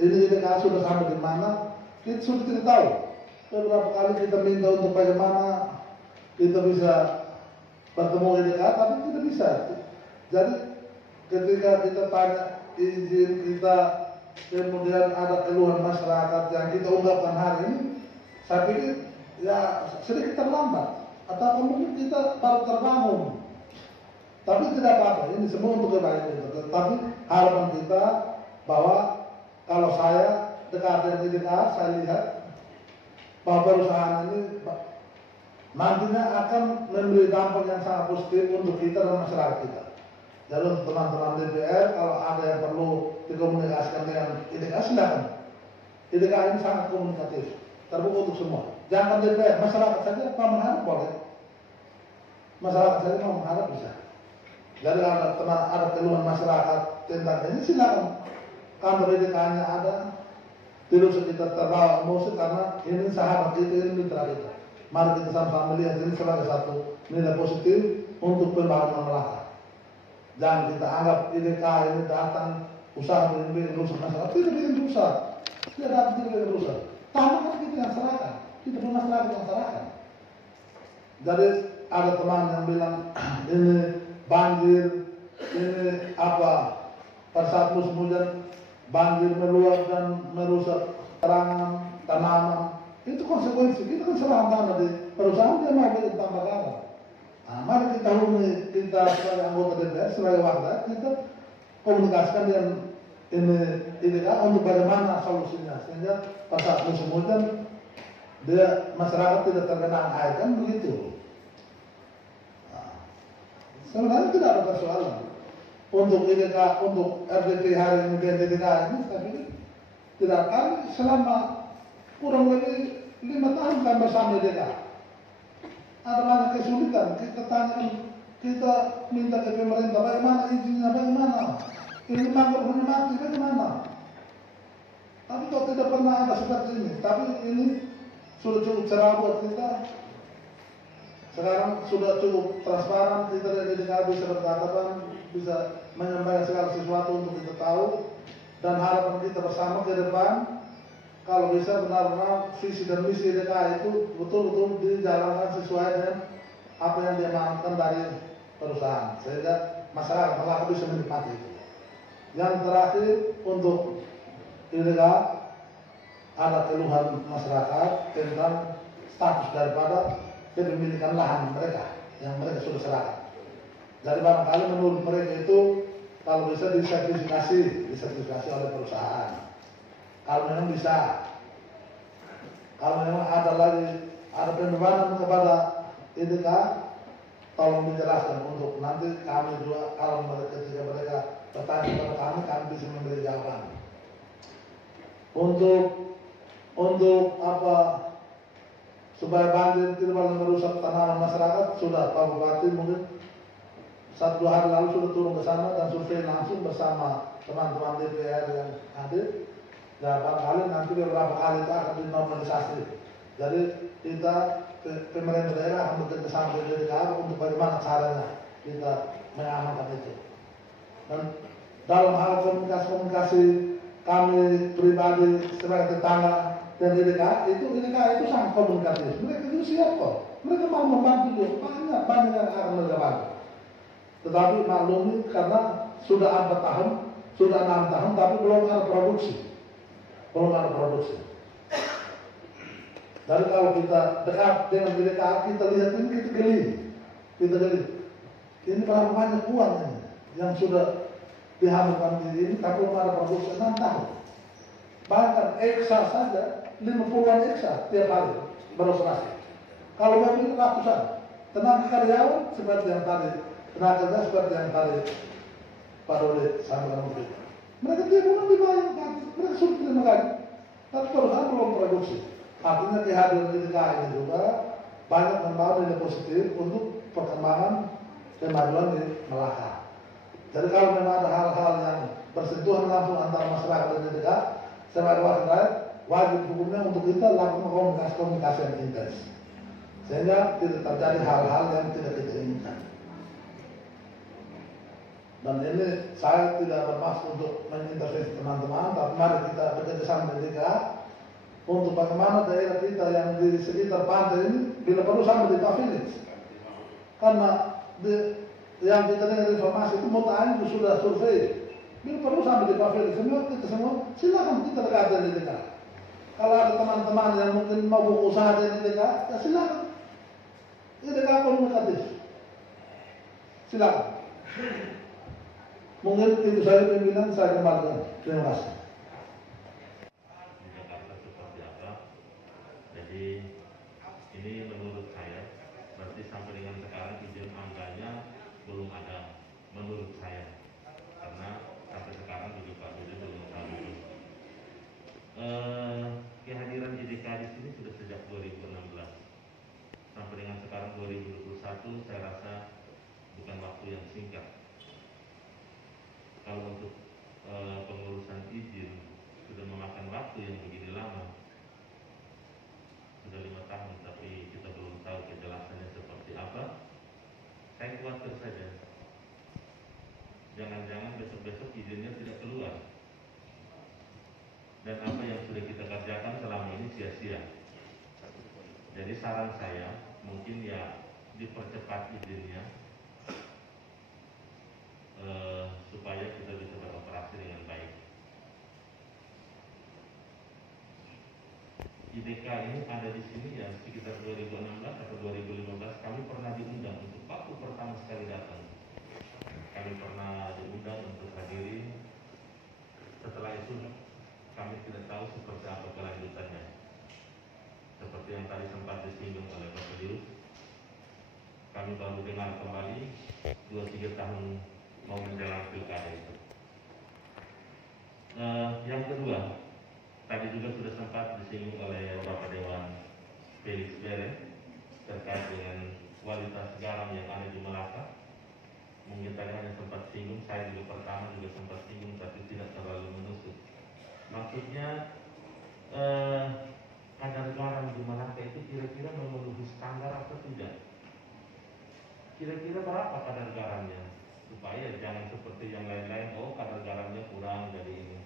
Ini IDK sudah sampai di mana, kita sudah tidak tahu. Beberapa kali kita minta untuk bagaimana kita bisa bertemu IDK, tapi tidak bisa. Jadi ketika kita tanya izin kita, kemudian ada keluhan masyarakat yang kita ungkapkan hari ini, saya pikir ya sedikit terlambat atau mungkin kita baru terbangun. Tapi tidak apa-apa, ini semua untuk kebaikan kita. Tapi harapan kita bahwa kalau saya dekat dengan IDK, saya lihat bahwa perusahaan ini nantinya akan memberi dampak yang sangat positif untuk kita dan masyarakat kita. Jadi untuk teman-teman DPR, kalau ada yang perlu dikomunikasikan dengan IDK, silakan. IDK ini sangat komunikatif, terbuka untuk semua. Jangan DPR, masyarakat saja mau mengharap boleh. Masyarakat saja mau mengharap bisa. Jadi ada keluhan masyarakat tentang ini silakan. Kantor IDK-nya ada, tidak usah kita terbawa emosi karena ini sahabat kita, ini mitra kita. Mari kita sama-sama melihat ini sebagai satu nilai positif untuk pembangunan Melaka. Jangan kita anggap IDK ini datang usaha bikin rusak masyarakat, tidak bikin rusak, tidak bikin rusak. Tanah kan kita yang serahkan, kita punya masyarakat yang serahkan. Jadi ada teman yang bilang ini banjir, ini apa, pada saat musim hujan banjir meluap dan merusak terangan, tanaman. Itu konsekuensi, kita kan serahkan tanah di perusahaan, dia mau beli tambah garam. Nah, mari kita hubungi, kita sebagai anggota DPR, sebagai warga, kita komunikasikan dengan ini IDK untuk bagaimana solusinya. Sehingga pada saat musim hujan, dia masyarakat tidak tergenang air, kan begitu. Nah, sebenarnya tidak ada persoalan. Untuk IDK, untuk RDP hari ini dan IDK ini, tapi tidak akan selama kurang lebih 5 tahun kan bersama IDK. Ada banyak kesulitan, kita tanya, kita minta ke pemerintah, bagaimana izinnya, bagaimana? Ini mangkuk mati, bagaimana? Tapi kok tidak pernah ada seperti ini. Tapi ini sudah cukup cerah buat kita. Sekarang sudah cukup transparan, kita dari IDK bisa berkatakan, bisa menyampaikan segala sesuatu untuk kita tahu. Dan harapan kita bersama ke depan, kalau bisa benar-benar visi dan misi IDK itu betul-betul dijalankan sesuai dengan apa yang diamanatkan dari perusahaan, sehingga masyarakat Melaka bisa menikmati itu. Yang terakhir untuk IDK, ada keluhan masyarakat tentang status daripada kepemilikan lahan mereka yang mereka sudah serahkan. Jadi barangkali menurut mereka itu kalau bisa disertifikasi oleh perusahaan. Kalau memang bisa, kalau memang ada pengembangan kepada IDK, tolong dijelaskan untuk nanti kami juga kalau ketika mereka bertanya kepada kami bisa memberi jawaban. Untuk apa supaya banjir tidak merusak tanaman masyarakat, sudah Pak Bupati mungkin 1-2 hari lalu sudah turun ke sana dan survei langsung bersama teman-teman DPR yang hadir. Dan barangkali nanti beberapa kali itu akan dinormalisasi Jadi kita pemerintah daerah akan bekerja sama dengan DKI untuk bagaimana caranya kita mengamankan itu. Dan dalam hal komunikasi kami pribadi sebagai tetangga dan DKI itu sangat komunikatif. Mereka itu siap kok. Mereka mau membantu juga, banyak yang akan mereka bantu. Tetapi maklumi karena sudah 4 tahun, sudah 6 tahun, tapi belum ada produksi. Jadi kalau kita dekat dengan DKI, kita lihat ini, kita geli. Ini berapa banyak uang ini yang sudah dihamilkan di ini, tapi belum ada produksi 6 tahun. Bahkan eksa saja 50-an eksa tiap hari beroperasi. Kalau mobil ratusan, tenaga karyawan seperti yang tadi, tenaga kerja seperti yang tadi Pak Dodi sampaikan begitu. Mereka tidak mau dibayar, mereka sudah terima gaji, tapi perusahaan belum produksi. Artinya kehadiran DKI ini juga banyak membawa nilai positif untuk perkembangan kemajuan di Melaka. Jadi kalau memang ada hal-hal yang bersentuhan langsung antara masyarakat dan DKI, sebagai wakil rakyat wajib hukumnya untuk kita lakukan komunikasi yang intens, sehingga tidak terjadi hal-hal yang tidak kita inginkan. Dan ini saya tidak bermaksud untuk mengintervensi teman-teman, tapi mari kita bekerjasama dengan DKI untuk bagaimana daerah kita yang di sekitar pantai ini bila perlu sampai di Pavillage. Karena yang kita dengar informasi itu Mutahan itu sudah survei. Bila perlu sampai di Pavillage, semua silakan kita dekati di DKI. Kalau ada teman-teman yang mungkin mau buka usaha di DKI, ya silakan. Ini DKI komunikatif. Silakan. Mungkin itu saya pimpinan, saya kembalikan. Terima kasih. Di Jakarta seperti apa? Jadi ini menurut saya berarti sampai dengan sekarang izin angkanya belum ada menurut saya, karena sampai sekarang juga Pak Dodi belum tahu. Kehadiran IDK di sini sudah sejak 2016 sampai dengan sekarang 2021, saya rasa bukan waktu yang singkat. Kalau untuk pengurusan izin sudah memakan waktu yang begini lama, sudah 5 tahun, tapi kita belum tahu kejelasannya seperti apa. Saya khawatir saja, jangan-jangan besok-besok izinnya tidak keluar, dan apa yang sudah kita kerjakan selama ini sia-sia. Jadi saran saya mungkin ya dipercepat izinnya, supaya kita bisa beroperasi dengan baik. IDK ini ada di sini ya sekitar 2016 atau 2015 kami pernah diundang untuk waktu pertama sekali datang. Kami pernah diundang untuk hadiri. Setelah itu kami tidak tahu seperti apa kelanjutannya. Seperti yang tadi sempat disinggung oleh Pak Julius, kami baru dengar kembali 2-3 tahun mau menjelang pilkada itu. Yang kedua, tadi juga sudah sempat disinggung oleh Bapak Dewan Felix Bere terkait dengan kualitas garam yang ada di Melaka. Mungkin tadi hanya sempat singgung, saya juga pertama juga sempat singgung, tapi tidak terlalu menusuk. Maksudnya kadar garam di Melaka itu kira-kira memenuhi standar atau tidak? Kira-kira berapa kadar garamnya? Supaya jangan seperti yang lain-lain, oh kadar garamnya kurang dari ini.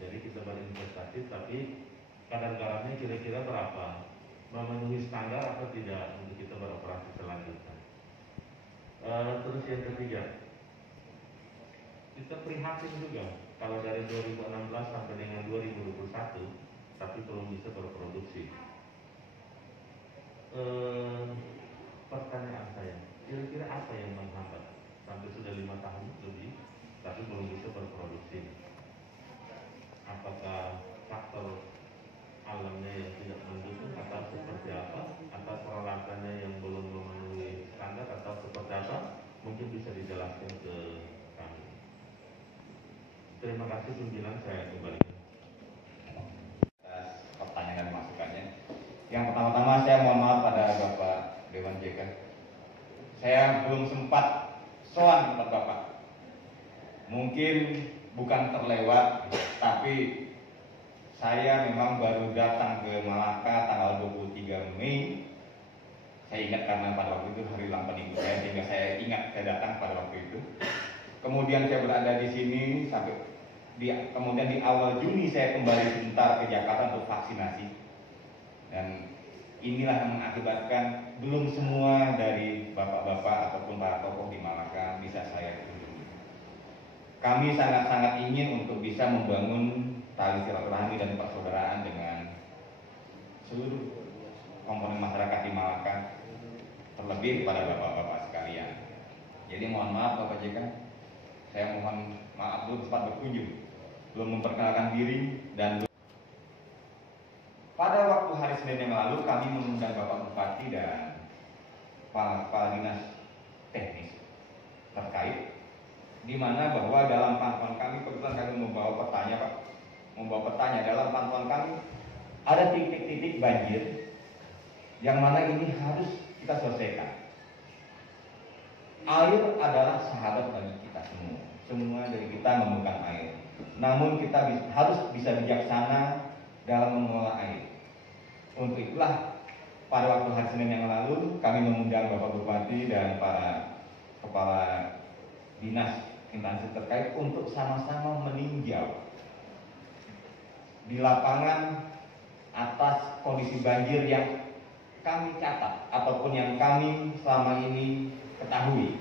Jadi kita berinvestasi, tapi kadar garamnya kira-kira berapa? Memenuhi standar atau tidak untuk kita beroperasi selanjutnya. Terus yang ketiga, kita prihatin juga kalau dari 2016 sampai dengan 2021 tapi belum bisa berproduksi. Pertanyaan saya, kira-kira apa yang menghambat sampai sudah 5 tahun lebih tapi belum bisa berproduksi? Apakah faktor alamnya yang tidak mendukung atau seperti apa, atau peralatannya yang belum memenuhi standar atau seperti apa? Mungkin bisa dijelaskan ke kami. Terima kasih pimpinan, saya kembalikan. Pertanyaan dan masukannya. Yang pertama-tama saya mohon maaf pada Bapak Dewan JK. Saya belum sempat soal kepada Bapak. Mungkin bukan terlewat, tapi saya memang baru datang ke Melaka tanggal 23 kemudian saya berada di sini sampai kemudian di awal Juni saya kembali sebentar ke Jakarta untuk vaksinasi. Dan inilah yang mengakibatkan belum semua dari bapak-bapak ataupun para tokoh di Malaka bisa saya kunjungi. Kami sangat-sangat ingin untuk bisa membangun tali silaturahmi dan persaudaraan dengan seluruh komponen masyarakat di Malaka, terlebih pada bapak-bapak sekalian. Jadi mohon maaf Bapak JK, saya mohon maaf belum sempat berkunjung, belum memperkenalkan diri. Dan pada waktu hari Senin yang lalu kami mengundang Bapak Bupati dan Kepala Dinas Teknis terkait, di mana bahwa dalam pantauan kami, kebetulan kami membawa petanya dalam pantauan kami ada titik-titik banjir yang mana ini harus kita selesaikan. Air adalah sahabat bagi kita semua. Semua dari kita memerlukan air. Namun kita harus bisa bijaksana dalam mengelola air. Untuk itulah pada waktu hari Senin yang lalu kami mengundang Bapak Bupati dan para kepala dinas instansi terkait untuk sama-sama meninjau di lapangan atas kondisi banjir yang kami catat ataupun yang kami selama ini ketahui,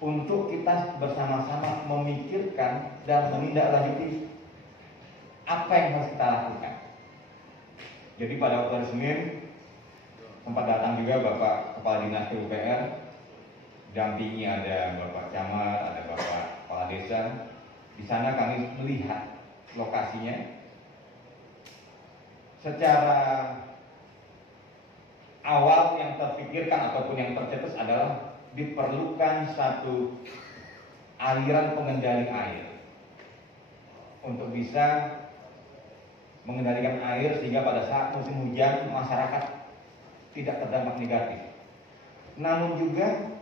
untuk kita bersama-sama memikirkan dan menindaklanjuti apa yang harus kita lakukan. Jadi pada waktu hari Senin sempat datang juga Bapak Kepala Dinas PUPR, dampingi ada Bapak Camat, ada Bapak Kepala Desa. Di sana kami melihat lokasinya. Secara awal yang terpikirkan ataupun yang tercetus adalah diperlukan satu aliran pengendali air untuk bisa mengendalikan air sehingga pada saat musim hujan masyarakat tidak terdampak negatif. Namun juga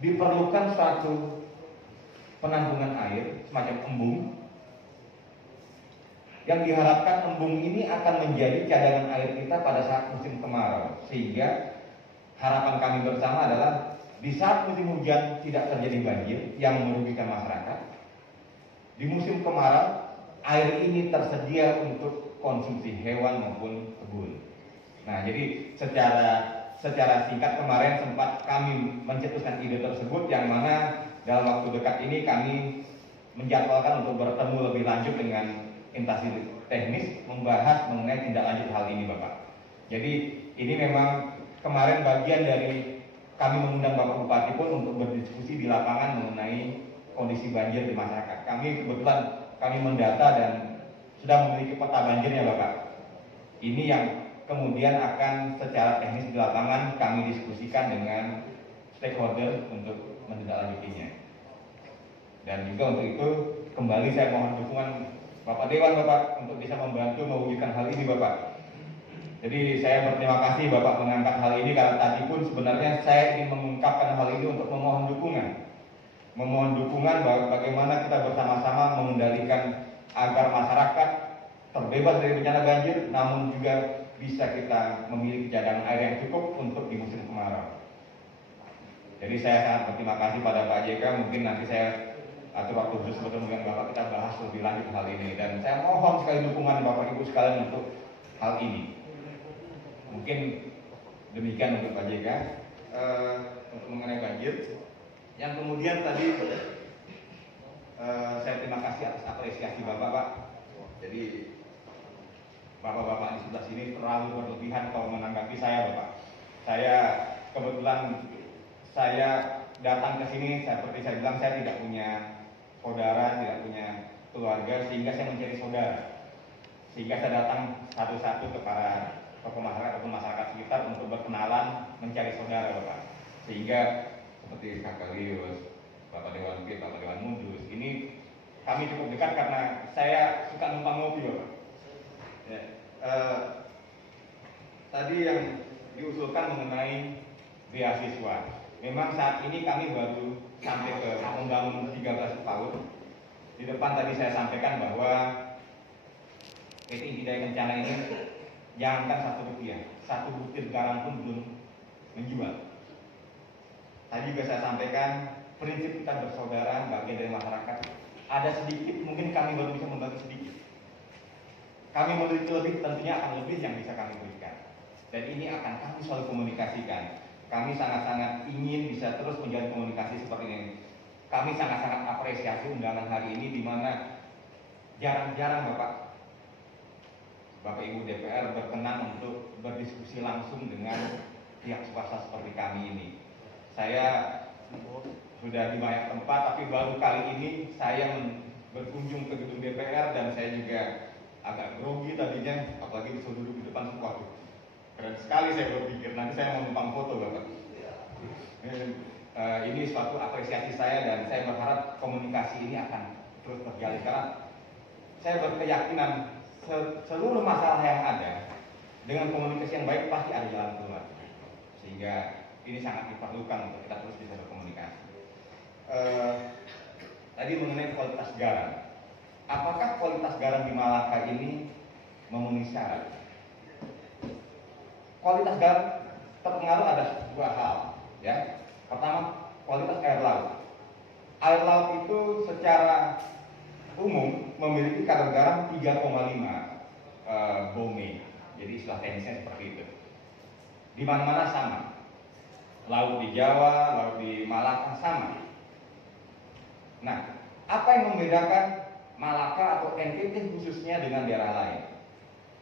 diperlukan suatu penampungan air semacam embung yang diharapkan embung ini akan menjadi cadangan air kita pada saat musim kemarau, sehingga harapan kami bersama adalah di saat musim hujan tidak terjadi banjir yang merugikan masyarakat. Di musim kemarau air ini tersedia untuk konsumsi hewan maupun kebun. Nah, jadi secara singkat kemarin sempat kami mencetuskan ide tersebut, yang mana dalam waktu dekat ini kami menjadwalkan untuk bertemu lebih lanjut dengan instansi teknis membahas mengenai tindak lanjut hal ini, Bapak. Jadi ini memang kemarin bagian dari kami mengundang Bapak Bupati pun untuk berdiskusi di lapangan mengenai kondisi banjir di masyarakat. Kami kebetulan mendata dan sudah memiliki peta banjirnya, Bapak. Ini yang kemudian akan secara teknis di lapangan kami diskusikan dengan stakeholder untuk menindaklanjutinya. Dan juga untuk itu kembali saya mohon dukungan Bapak Dewan, Bapak, untuk bisa membantu mewujudkan hal ini, Bapak. Jadi saya berterima kasih Bapak mengangkat hal ini, karena tadi pun sebenarnya saya ingin mengungkapkan hal ini untuk memohon dukungan. Memohon dukungan bagaimana kita bersama-sama mengendalikan agar masyarakat terbebas dari bencana banjir, namun juga bisa kita memiliki cadangan air yang cukup untuk di musim kemarau. Jadi saya sangat berterima kasih pada Pak JK. Mungkin nanti saya atur waktu khusus bertemu dengan Bapak, kita bahas lebih lanjut hal ini. Dan saya mohon sekali dukungan Bapak Ibu sekalian untuk hal ini. Mungkin demikian untuk Pak JK untuk mengenai banjir. Yang kemudian tadi saya terima kasih atas apresiasi Bapak, Pak. Jadi Bapak-bapak di sebelah sini terlalu berlebihan kalau menanggapi saya, Bapak. Saya kebetulan datang ke sini, seperti saya bilang, saya tidak punya saudara, tidak punya keluarga, sehingga saya mencari saudara. Sehingga saya datang satu-satu ke para tokoh masyarakat ataupun masyarakat sekitar untuk berkenalan, mencari saudara, Bapak. Sehingga seperti Kakak Lius, Bapak Dewan P, Bapak Dewan Mundus, ini kami cukup dekat karena saya suka numpang ngopi, Bapak. Ya, tadi yang diusulkan mengenai beasiswa. Memang saat ini kami baru sampai ke membangun 13 PAUD. Di depan tadi saya sampaikan bahwa PT Inti Daya Kencana ini jangankan Rp1, 1 butir garam pun belum menjual. Tadi juga saya sampaikan prinsip kita bersaudara, bagian dari masyarakat. Ada sedikit, mungkin kami baru bisa membagi sedikit. Kami memiliki lebih, tentunya akan lebih yang bisa kami berikan. Dan ini akan kami selalu komunikasikan. Kami sangat-sangat ingin bisa terus menjalin komunikasi seperti ini. Kami sangat-sangat apresiasi undangan hari ini, di mana jarang-jarang Bapak Ibu DPR berkenan untuk berdiskusi langsung dengan pihak swasta seperti kami ini. Saya sudah di banyak tempat, tapi baru kali ini saya berkunjung ke gedung DPR dan saya juga agak grogi tadinya, apalagi disuruh duduk di depan. Waduh, keren sekali, saya berpikir nanti saya mau numpang foto Bapak. Ini suatu apresiasi saya dan saya berharap komunikasi ini akan terus terjalin, karena saya berkeyakinan seluruh masalah yang ada dengan komunikasi yang baik pasti ada jalan keluar, sehingga ini sangat diperlukan untuk kita terus bisa berkomunikasi. Tadi mengenai kualitas garam, apakah kualitas garam di Malaka ini memenuhi syarat? Kualitas garam terpengaruh ada dua hal, ya. Pertama, kualitas air laut. Air laut itu secara umum memiliki kadar garam 3,5 bome. Jadi istilah teknisnya seperti itu. Di mana-mana sama. Laut di Jawa, laut di Malaka sama. Nah, apa yang membedakan Malaka atau NTT khususnya dengan daerah lain?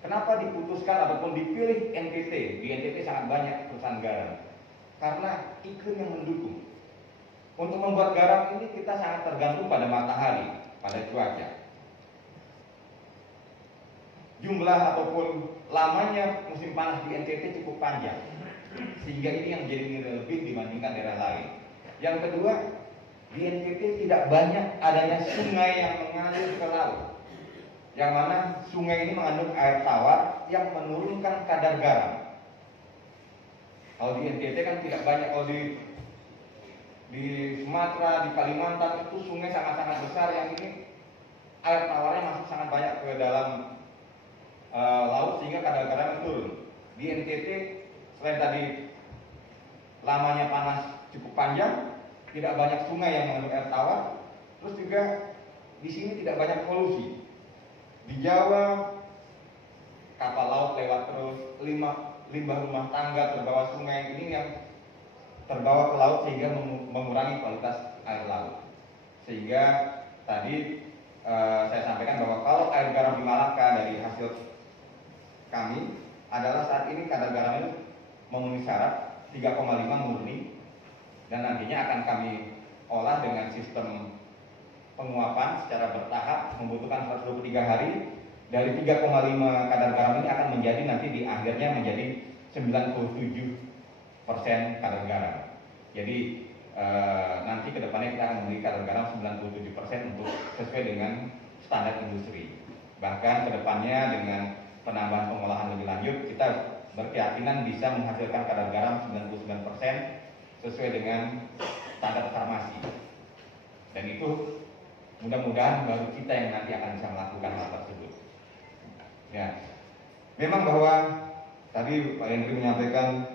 Kenapa diputuskan ataupun dipilih NTT? Di NTT sangat banyak perusahaan garam. Karena iklim yang mendukung. Untuk membuat garam ini kita sangat tergantung pada matahari, pada cuaca. Jumlah ataupun lamanya musim panas di NTT cukup panjang, sehingga ini yang menjadi nilai lebih dibandingkan daerah lain. Yang kedua, di NTT tidak banyak adanya sungai yang mengalir ke laut, yang mana sungai ini mengandung air tawar yang menurunkan kadar garam. Kalau di NTT kan tidak banyak. Kalau di Sumatera, di Kalimantan itu sungai sangat-sangat besar, yang ini air tawarnya masuk sangat banyak ke dalam laut sehingga kadar garamnya turun. Di NTT selain tadi lamanya panas cukup panjang, tidak banyak sungai yang mengandung air tawar, terus juga di sini tidak banyak polusi. Di Jawa kapal laut lewat terus, limbah rumah tangga terbawa sungai, ini yang terbawa ke laut sehingga mengurangi kualitas air laut. Sehingga tadi saya sampaikan bahwa kalau air garam di Malaka dari hasil kami adalah saat ini kadar garamnya memenuhi syarat 3,5 murni, dan nantinya akan kami olah dengan sistem penguapan secara bertahap, membutuhkan 123 hari. Dari 3,5 kadar garam ini akan menjadi nanti di akhirnya menjadi 97% kadar garam. Jadi nanti kedepannya kita akan memiliki kadar garam 97% untuk sesuai dengan standar industri. Bahkan kedepannya dengan penambahan pengolahan lebih lanjut, kita berkeyakinan bisa menghasilkan kadar garam 99% sesuai dengan standar farmasi. Dan itu mudah-mudahan baru kita yang nanti akan bisa melakukan hal tersebut. Ya, memang bahwa tadi Pak Henry menyampaikan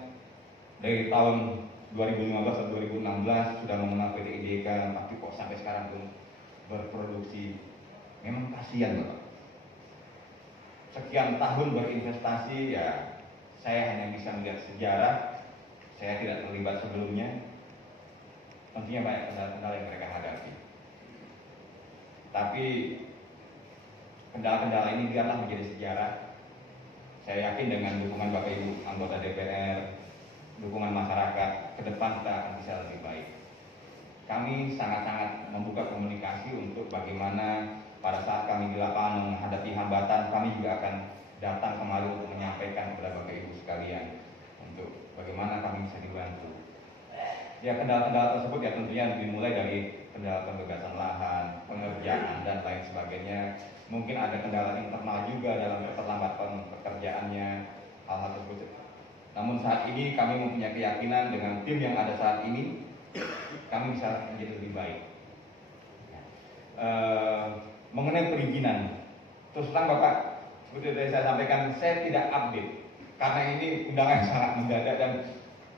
dari tahun 2015 atau 2016 sudah mengenal PT IDK, tapi kok sampai sekarang belum berproduksi. Memang kasihan Bapak. Sekian tahun berinvestasi, ya saya hanya bisa melihat sejarah. Saya tidak terlibat sebelumnya. Tentunya banyak kendala-kendala yang mereka hadapi. Tapi kendala-kendala ini biarlah menjadi sejarah. Saya yakin dengan dukungan Bapak Ibu anggota DPR, dukungan masyarakat, ke depan kita akan bisa lebih baik. Kami sangat-sangat membuka komunikasi untuk bagaimana pada saat kami di lapangan menghadapi hambatan, kami juga akan datang kemari untuk menyampaikan kepada Bapak Ibu sekalian untuk bagaimana kami bisa dibantu. Ya, kendala-kendala tersebut ya tentunya dimulai dari kendala pembebasan lahan, pengerjaan dan lain sebagainya. Mungkin ada kendala internal juga dalam keterlambatan pekerjaannya, hal-hal tersebut. Namun saat ini kami mempunyai keyakinan dengan tim yang ada saat ini, kami bisa menjadi lebih baik. Mengenai perizinan, terus terang Bapak, seperti tadi saya sampaikan, saya tidak update karena ini undangan sangat mendadak dan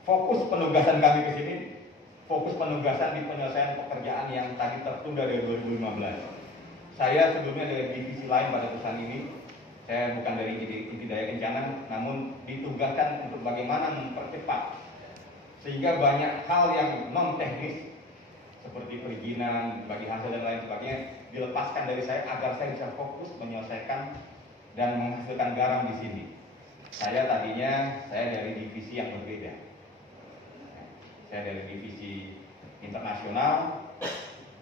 fokus penugasan kami ke sini fokus penugasan di penyelesaian pekerjaan yang tadi tertunda dari 2015. Saya sebelumnya dari divisi lain pada perusahaan ini, saya bukan dari inti daya kencana, namun ditugaskan untuk bagaimana mempercepat sehingga banyak hal yang non teknis seperti perizinan, bagi hasil dan lain sebagainya dilepaskan dari saya agar saya bisa fokus menyelesaikan dan menghasilkan garam di sini. Saya dari divisi yang berbeda. Saya dari divisi internasional.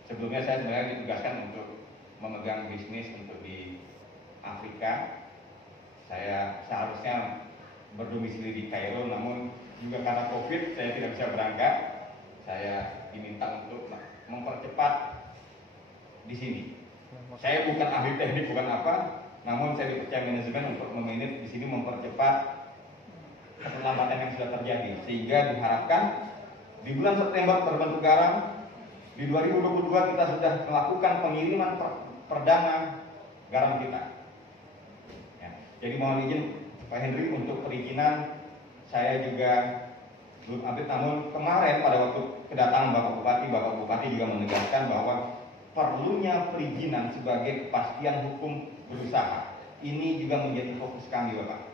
Sebelumnya saya sebenarnya ditugaskan untuk memegang bisnis untuk di Afrika. Saya seharusnya berdomisili di Kairo, namun juga karena COVID saya tidak bisa berangkat. Saya diminta untuk mempercepat di sini. Saya bukan ahli teknik, bukan apa, namun saya dipercaya manajemen untuk memanage di sini, mempercepat keterlambatan yang sudah terjadi, sehingga diharapkan di bulan September terbentuk garam. Di 2022 kita sudah melakukan pengiriman perdana garam kita. Ya, jadi mohon izin Pak Henry untuk perizinan, saya juga belum update, namun kemarin pada waktu kedatangan Bapak Bupati juga menegaskan bahwa perlunya perizinan sebagai kepastian hukum berusaha. Ini juga menjadi fokus kami, Bapak.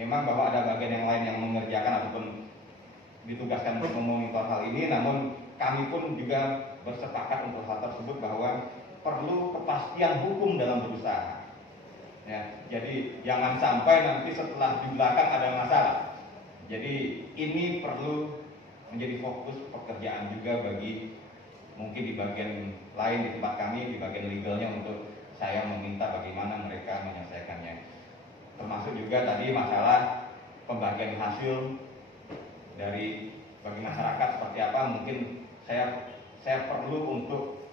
Memang bahwa ada bagian yang lain yang mengerjakan ataupun ditugaskan untuk memonitor hal ini, namun kami pun juga bersepakat untuk hal tersebut bahwa perlu kepastian hukum dalam berusaha. Ya, jadi jangan sampai nanti setelah di belakang ada masalah. Jadi ini perlu menjadi fokus pekerjaan juga bagi mungkin di bagian lain di tempat kami, di bagian legalnya, untuk saya meminta bagaimana mereka menyelesaikannya. Termasuk juga tadi masalah pembagian hasil dari bagi masyarakat seperti apa, mungkin saya perlu untuk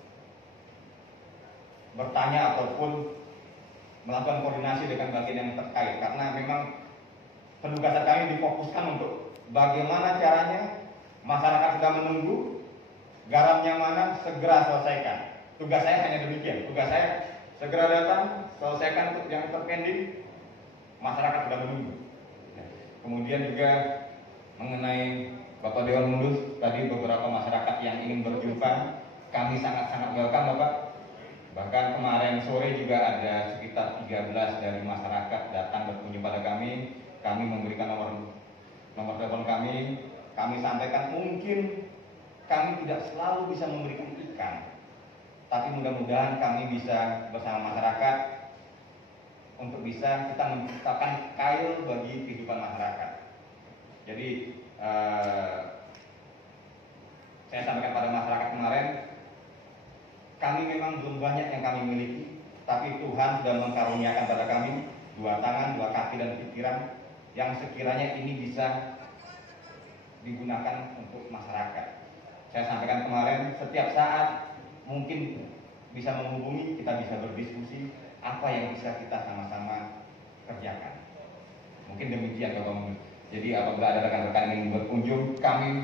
bertanya ataupun melakukan koordinasi dengan bagian yang terkait, karena memang penugasan kami difokuskan untuk bagaimana caranya masyarakat sedang menunggu, garamnya mana, segera selesaikan. Tugas saya hanya demikian, tugas saya segera datang, selesaikan yang terpending, masyarakat sedang menunggu. Kemudian juga mengenai Bapak Dewan Mundus, tadi beberapa masyarakat yang ingin berjumpa, kami sangat-sangat welcome Bapak. Bahkan kemarin sore juga ada sekitar 13 dari masyarakat datang berkunjung pada kami. Kami memberikan nomor telepon kami sampaikan mungkin kami tidak selalu bisa memberikan ikan, tapi mudah-mudahan kami bisa bersama masyarakat untuk bisa kita menciptakan kail bagi kehidupan masyarakat. Jadi saya sampaikan pada masyarakat kemarin, kami memang belum banyak yang kami miliki, tapi Tuhan sudah mengkaruniakan pada kami 2 tangan, 2 kaki dan pikiran yang sekiranya ini bisa digunakan untuk masyarakat. Saya sampaikan kemarin, setiap saat mungkin bisa menghubungi, kita bisa berdiskusi apa yang bisa kita sama-sama kerjakan. Mungkin demikian Bapak. Jadi apabila ada rekan-rekan yang berkunjung, kami